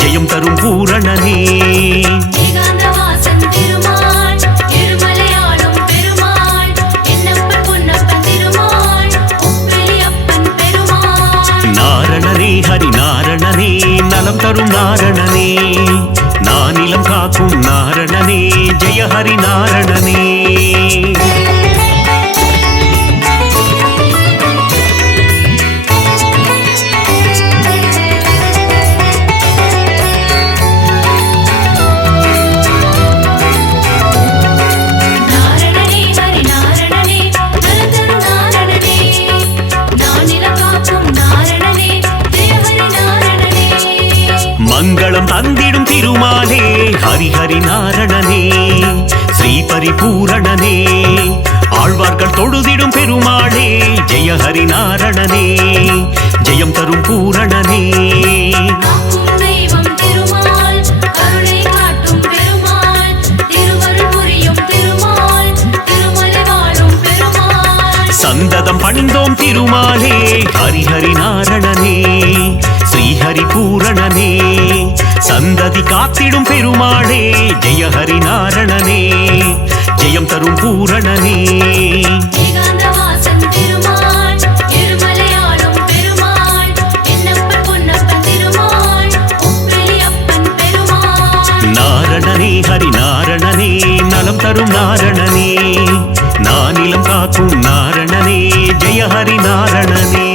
ஜெயம் தரும் பூரணனே ஏகாந்தவாசன் திருமால் இருமலையாளும் பெருமாள் என்னப்பன் பொன்னப்பன் திருமால் உப்பிலி அப்பன் பெருமாள் நாரணனே ஹரி நாரணனே நலம் தரும் நாரணனே நானிலம் காக்கும் நாரணனே ஜெய ஹரி நாரணனே மங்களம் தந்திடும் திருமாலே ஹரிஹரி நாரணனே ஸ்ரீ பரிபூரணனே ஆழ்வார்கள் தொழுதிடும் பெருமாளே ஜெய ஹரி நாரணனே ஜெயம் தரும் பூரணனே காக்கும் தெய்வம் திருமால் கருணை காட்டும் பெருமாள் திருவருள் புரியும் திருமால் திருமலை வாழும் பெருமாள் சந்ததம் பணிந்தோம் திருமாலே ஹரிஹரி நாரணனே ஸ்ரீஹரி பூரணனே சந்ததி காத்திடும் பெருமாளே ஜெய ஹரி நாரணனே ஜெயம் தரும் பூரணனே ஏகாந்தவாசன் திருமால் இருமலையாளும் பெருமாள் என்னப்பன் பொன்னப்பன் திருமாள் உப்பிலி அப்பன் பெருமாள் நாரணனே ஹரி நாரணனே நலம் தரும் நாரணனே நானிலம் காக்கும் நாரணனே ஜெய ஹரி நாரணனே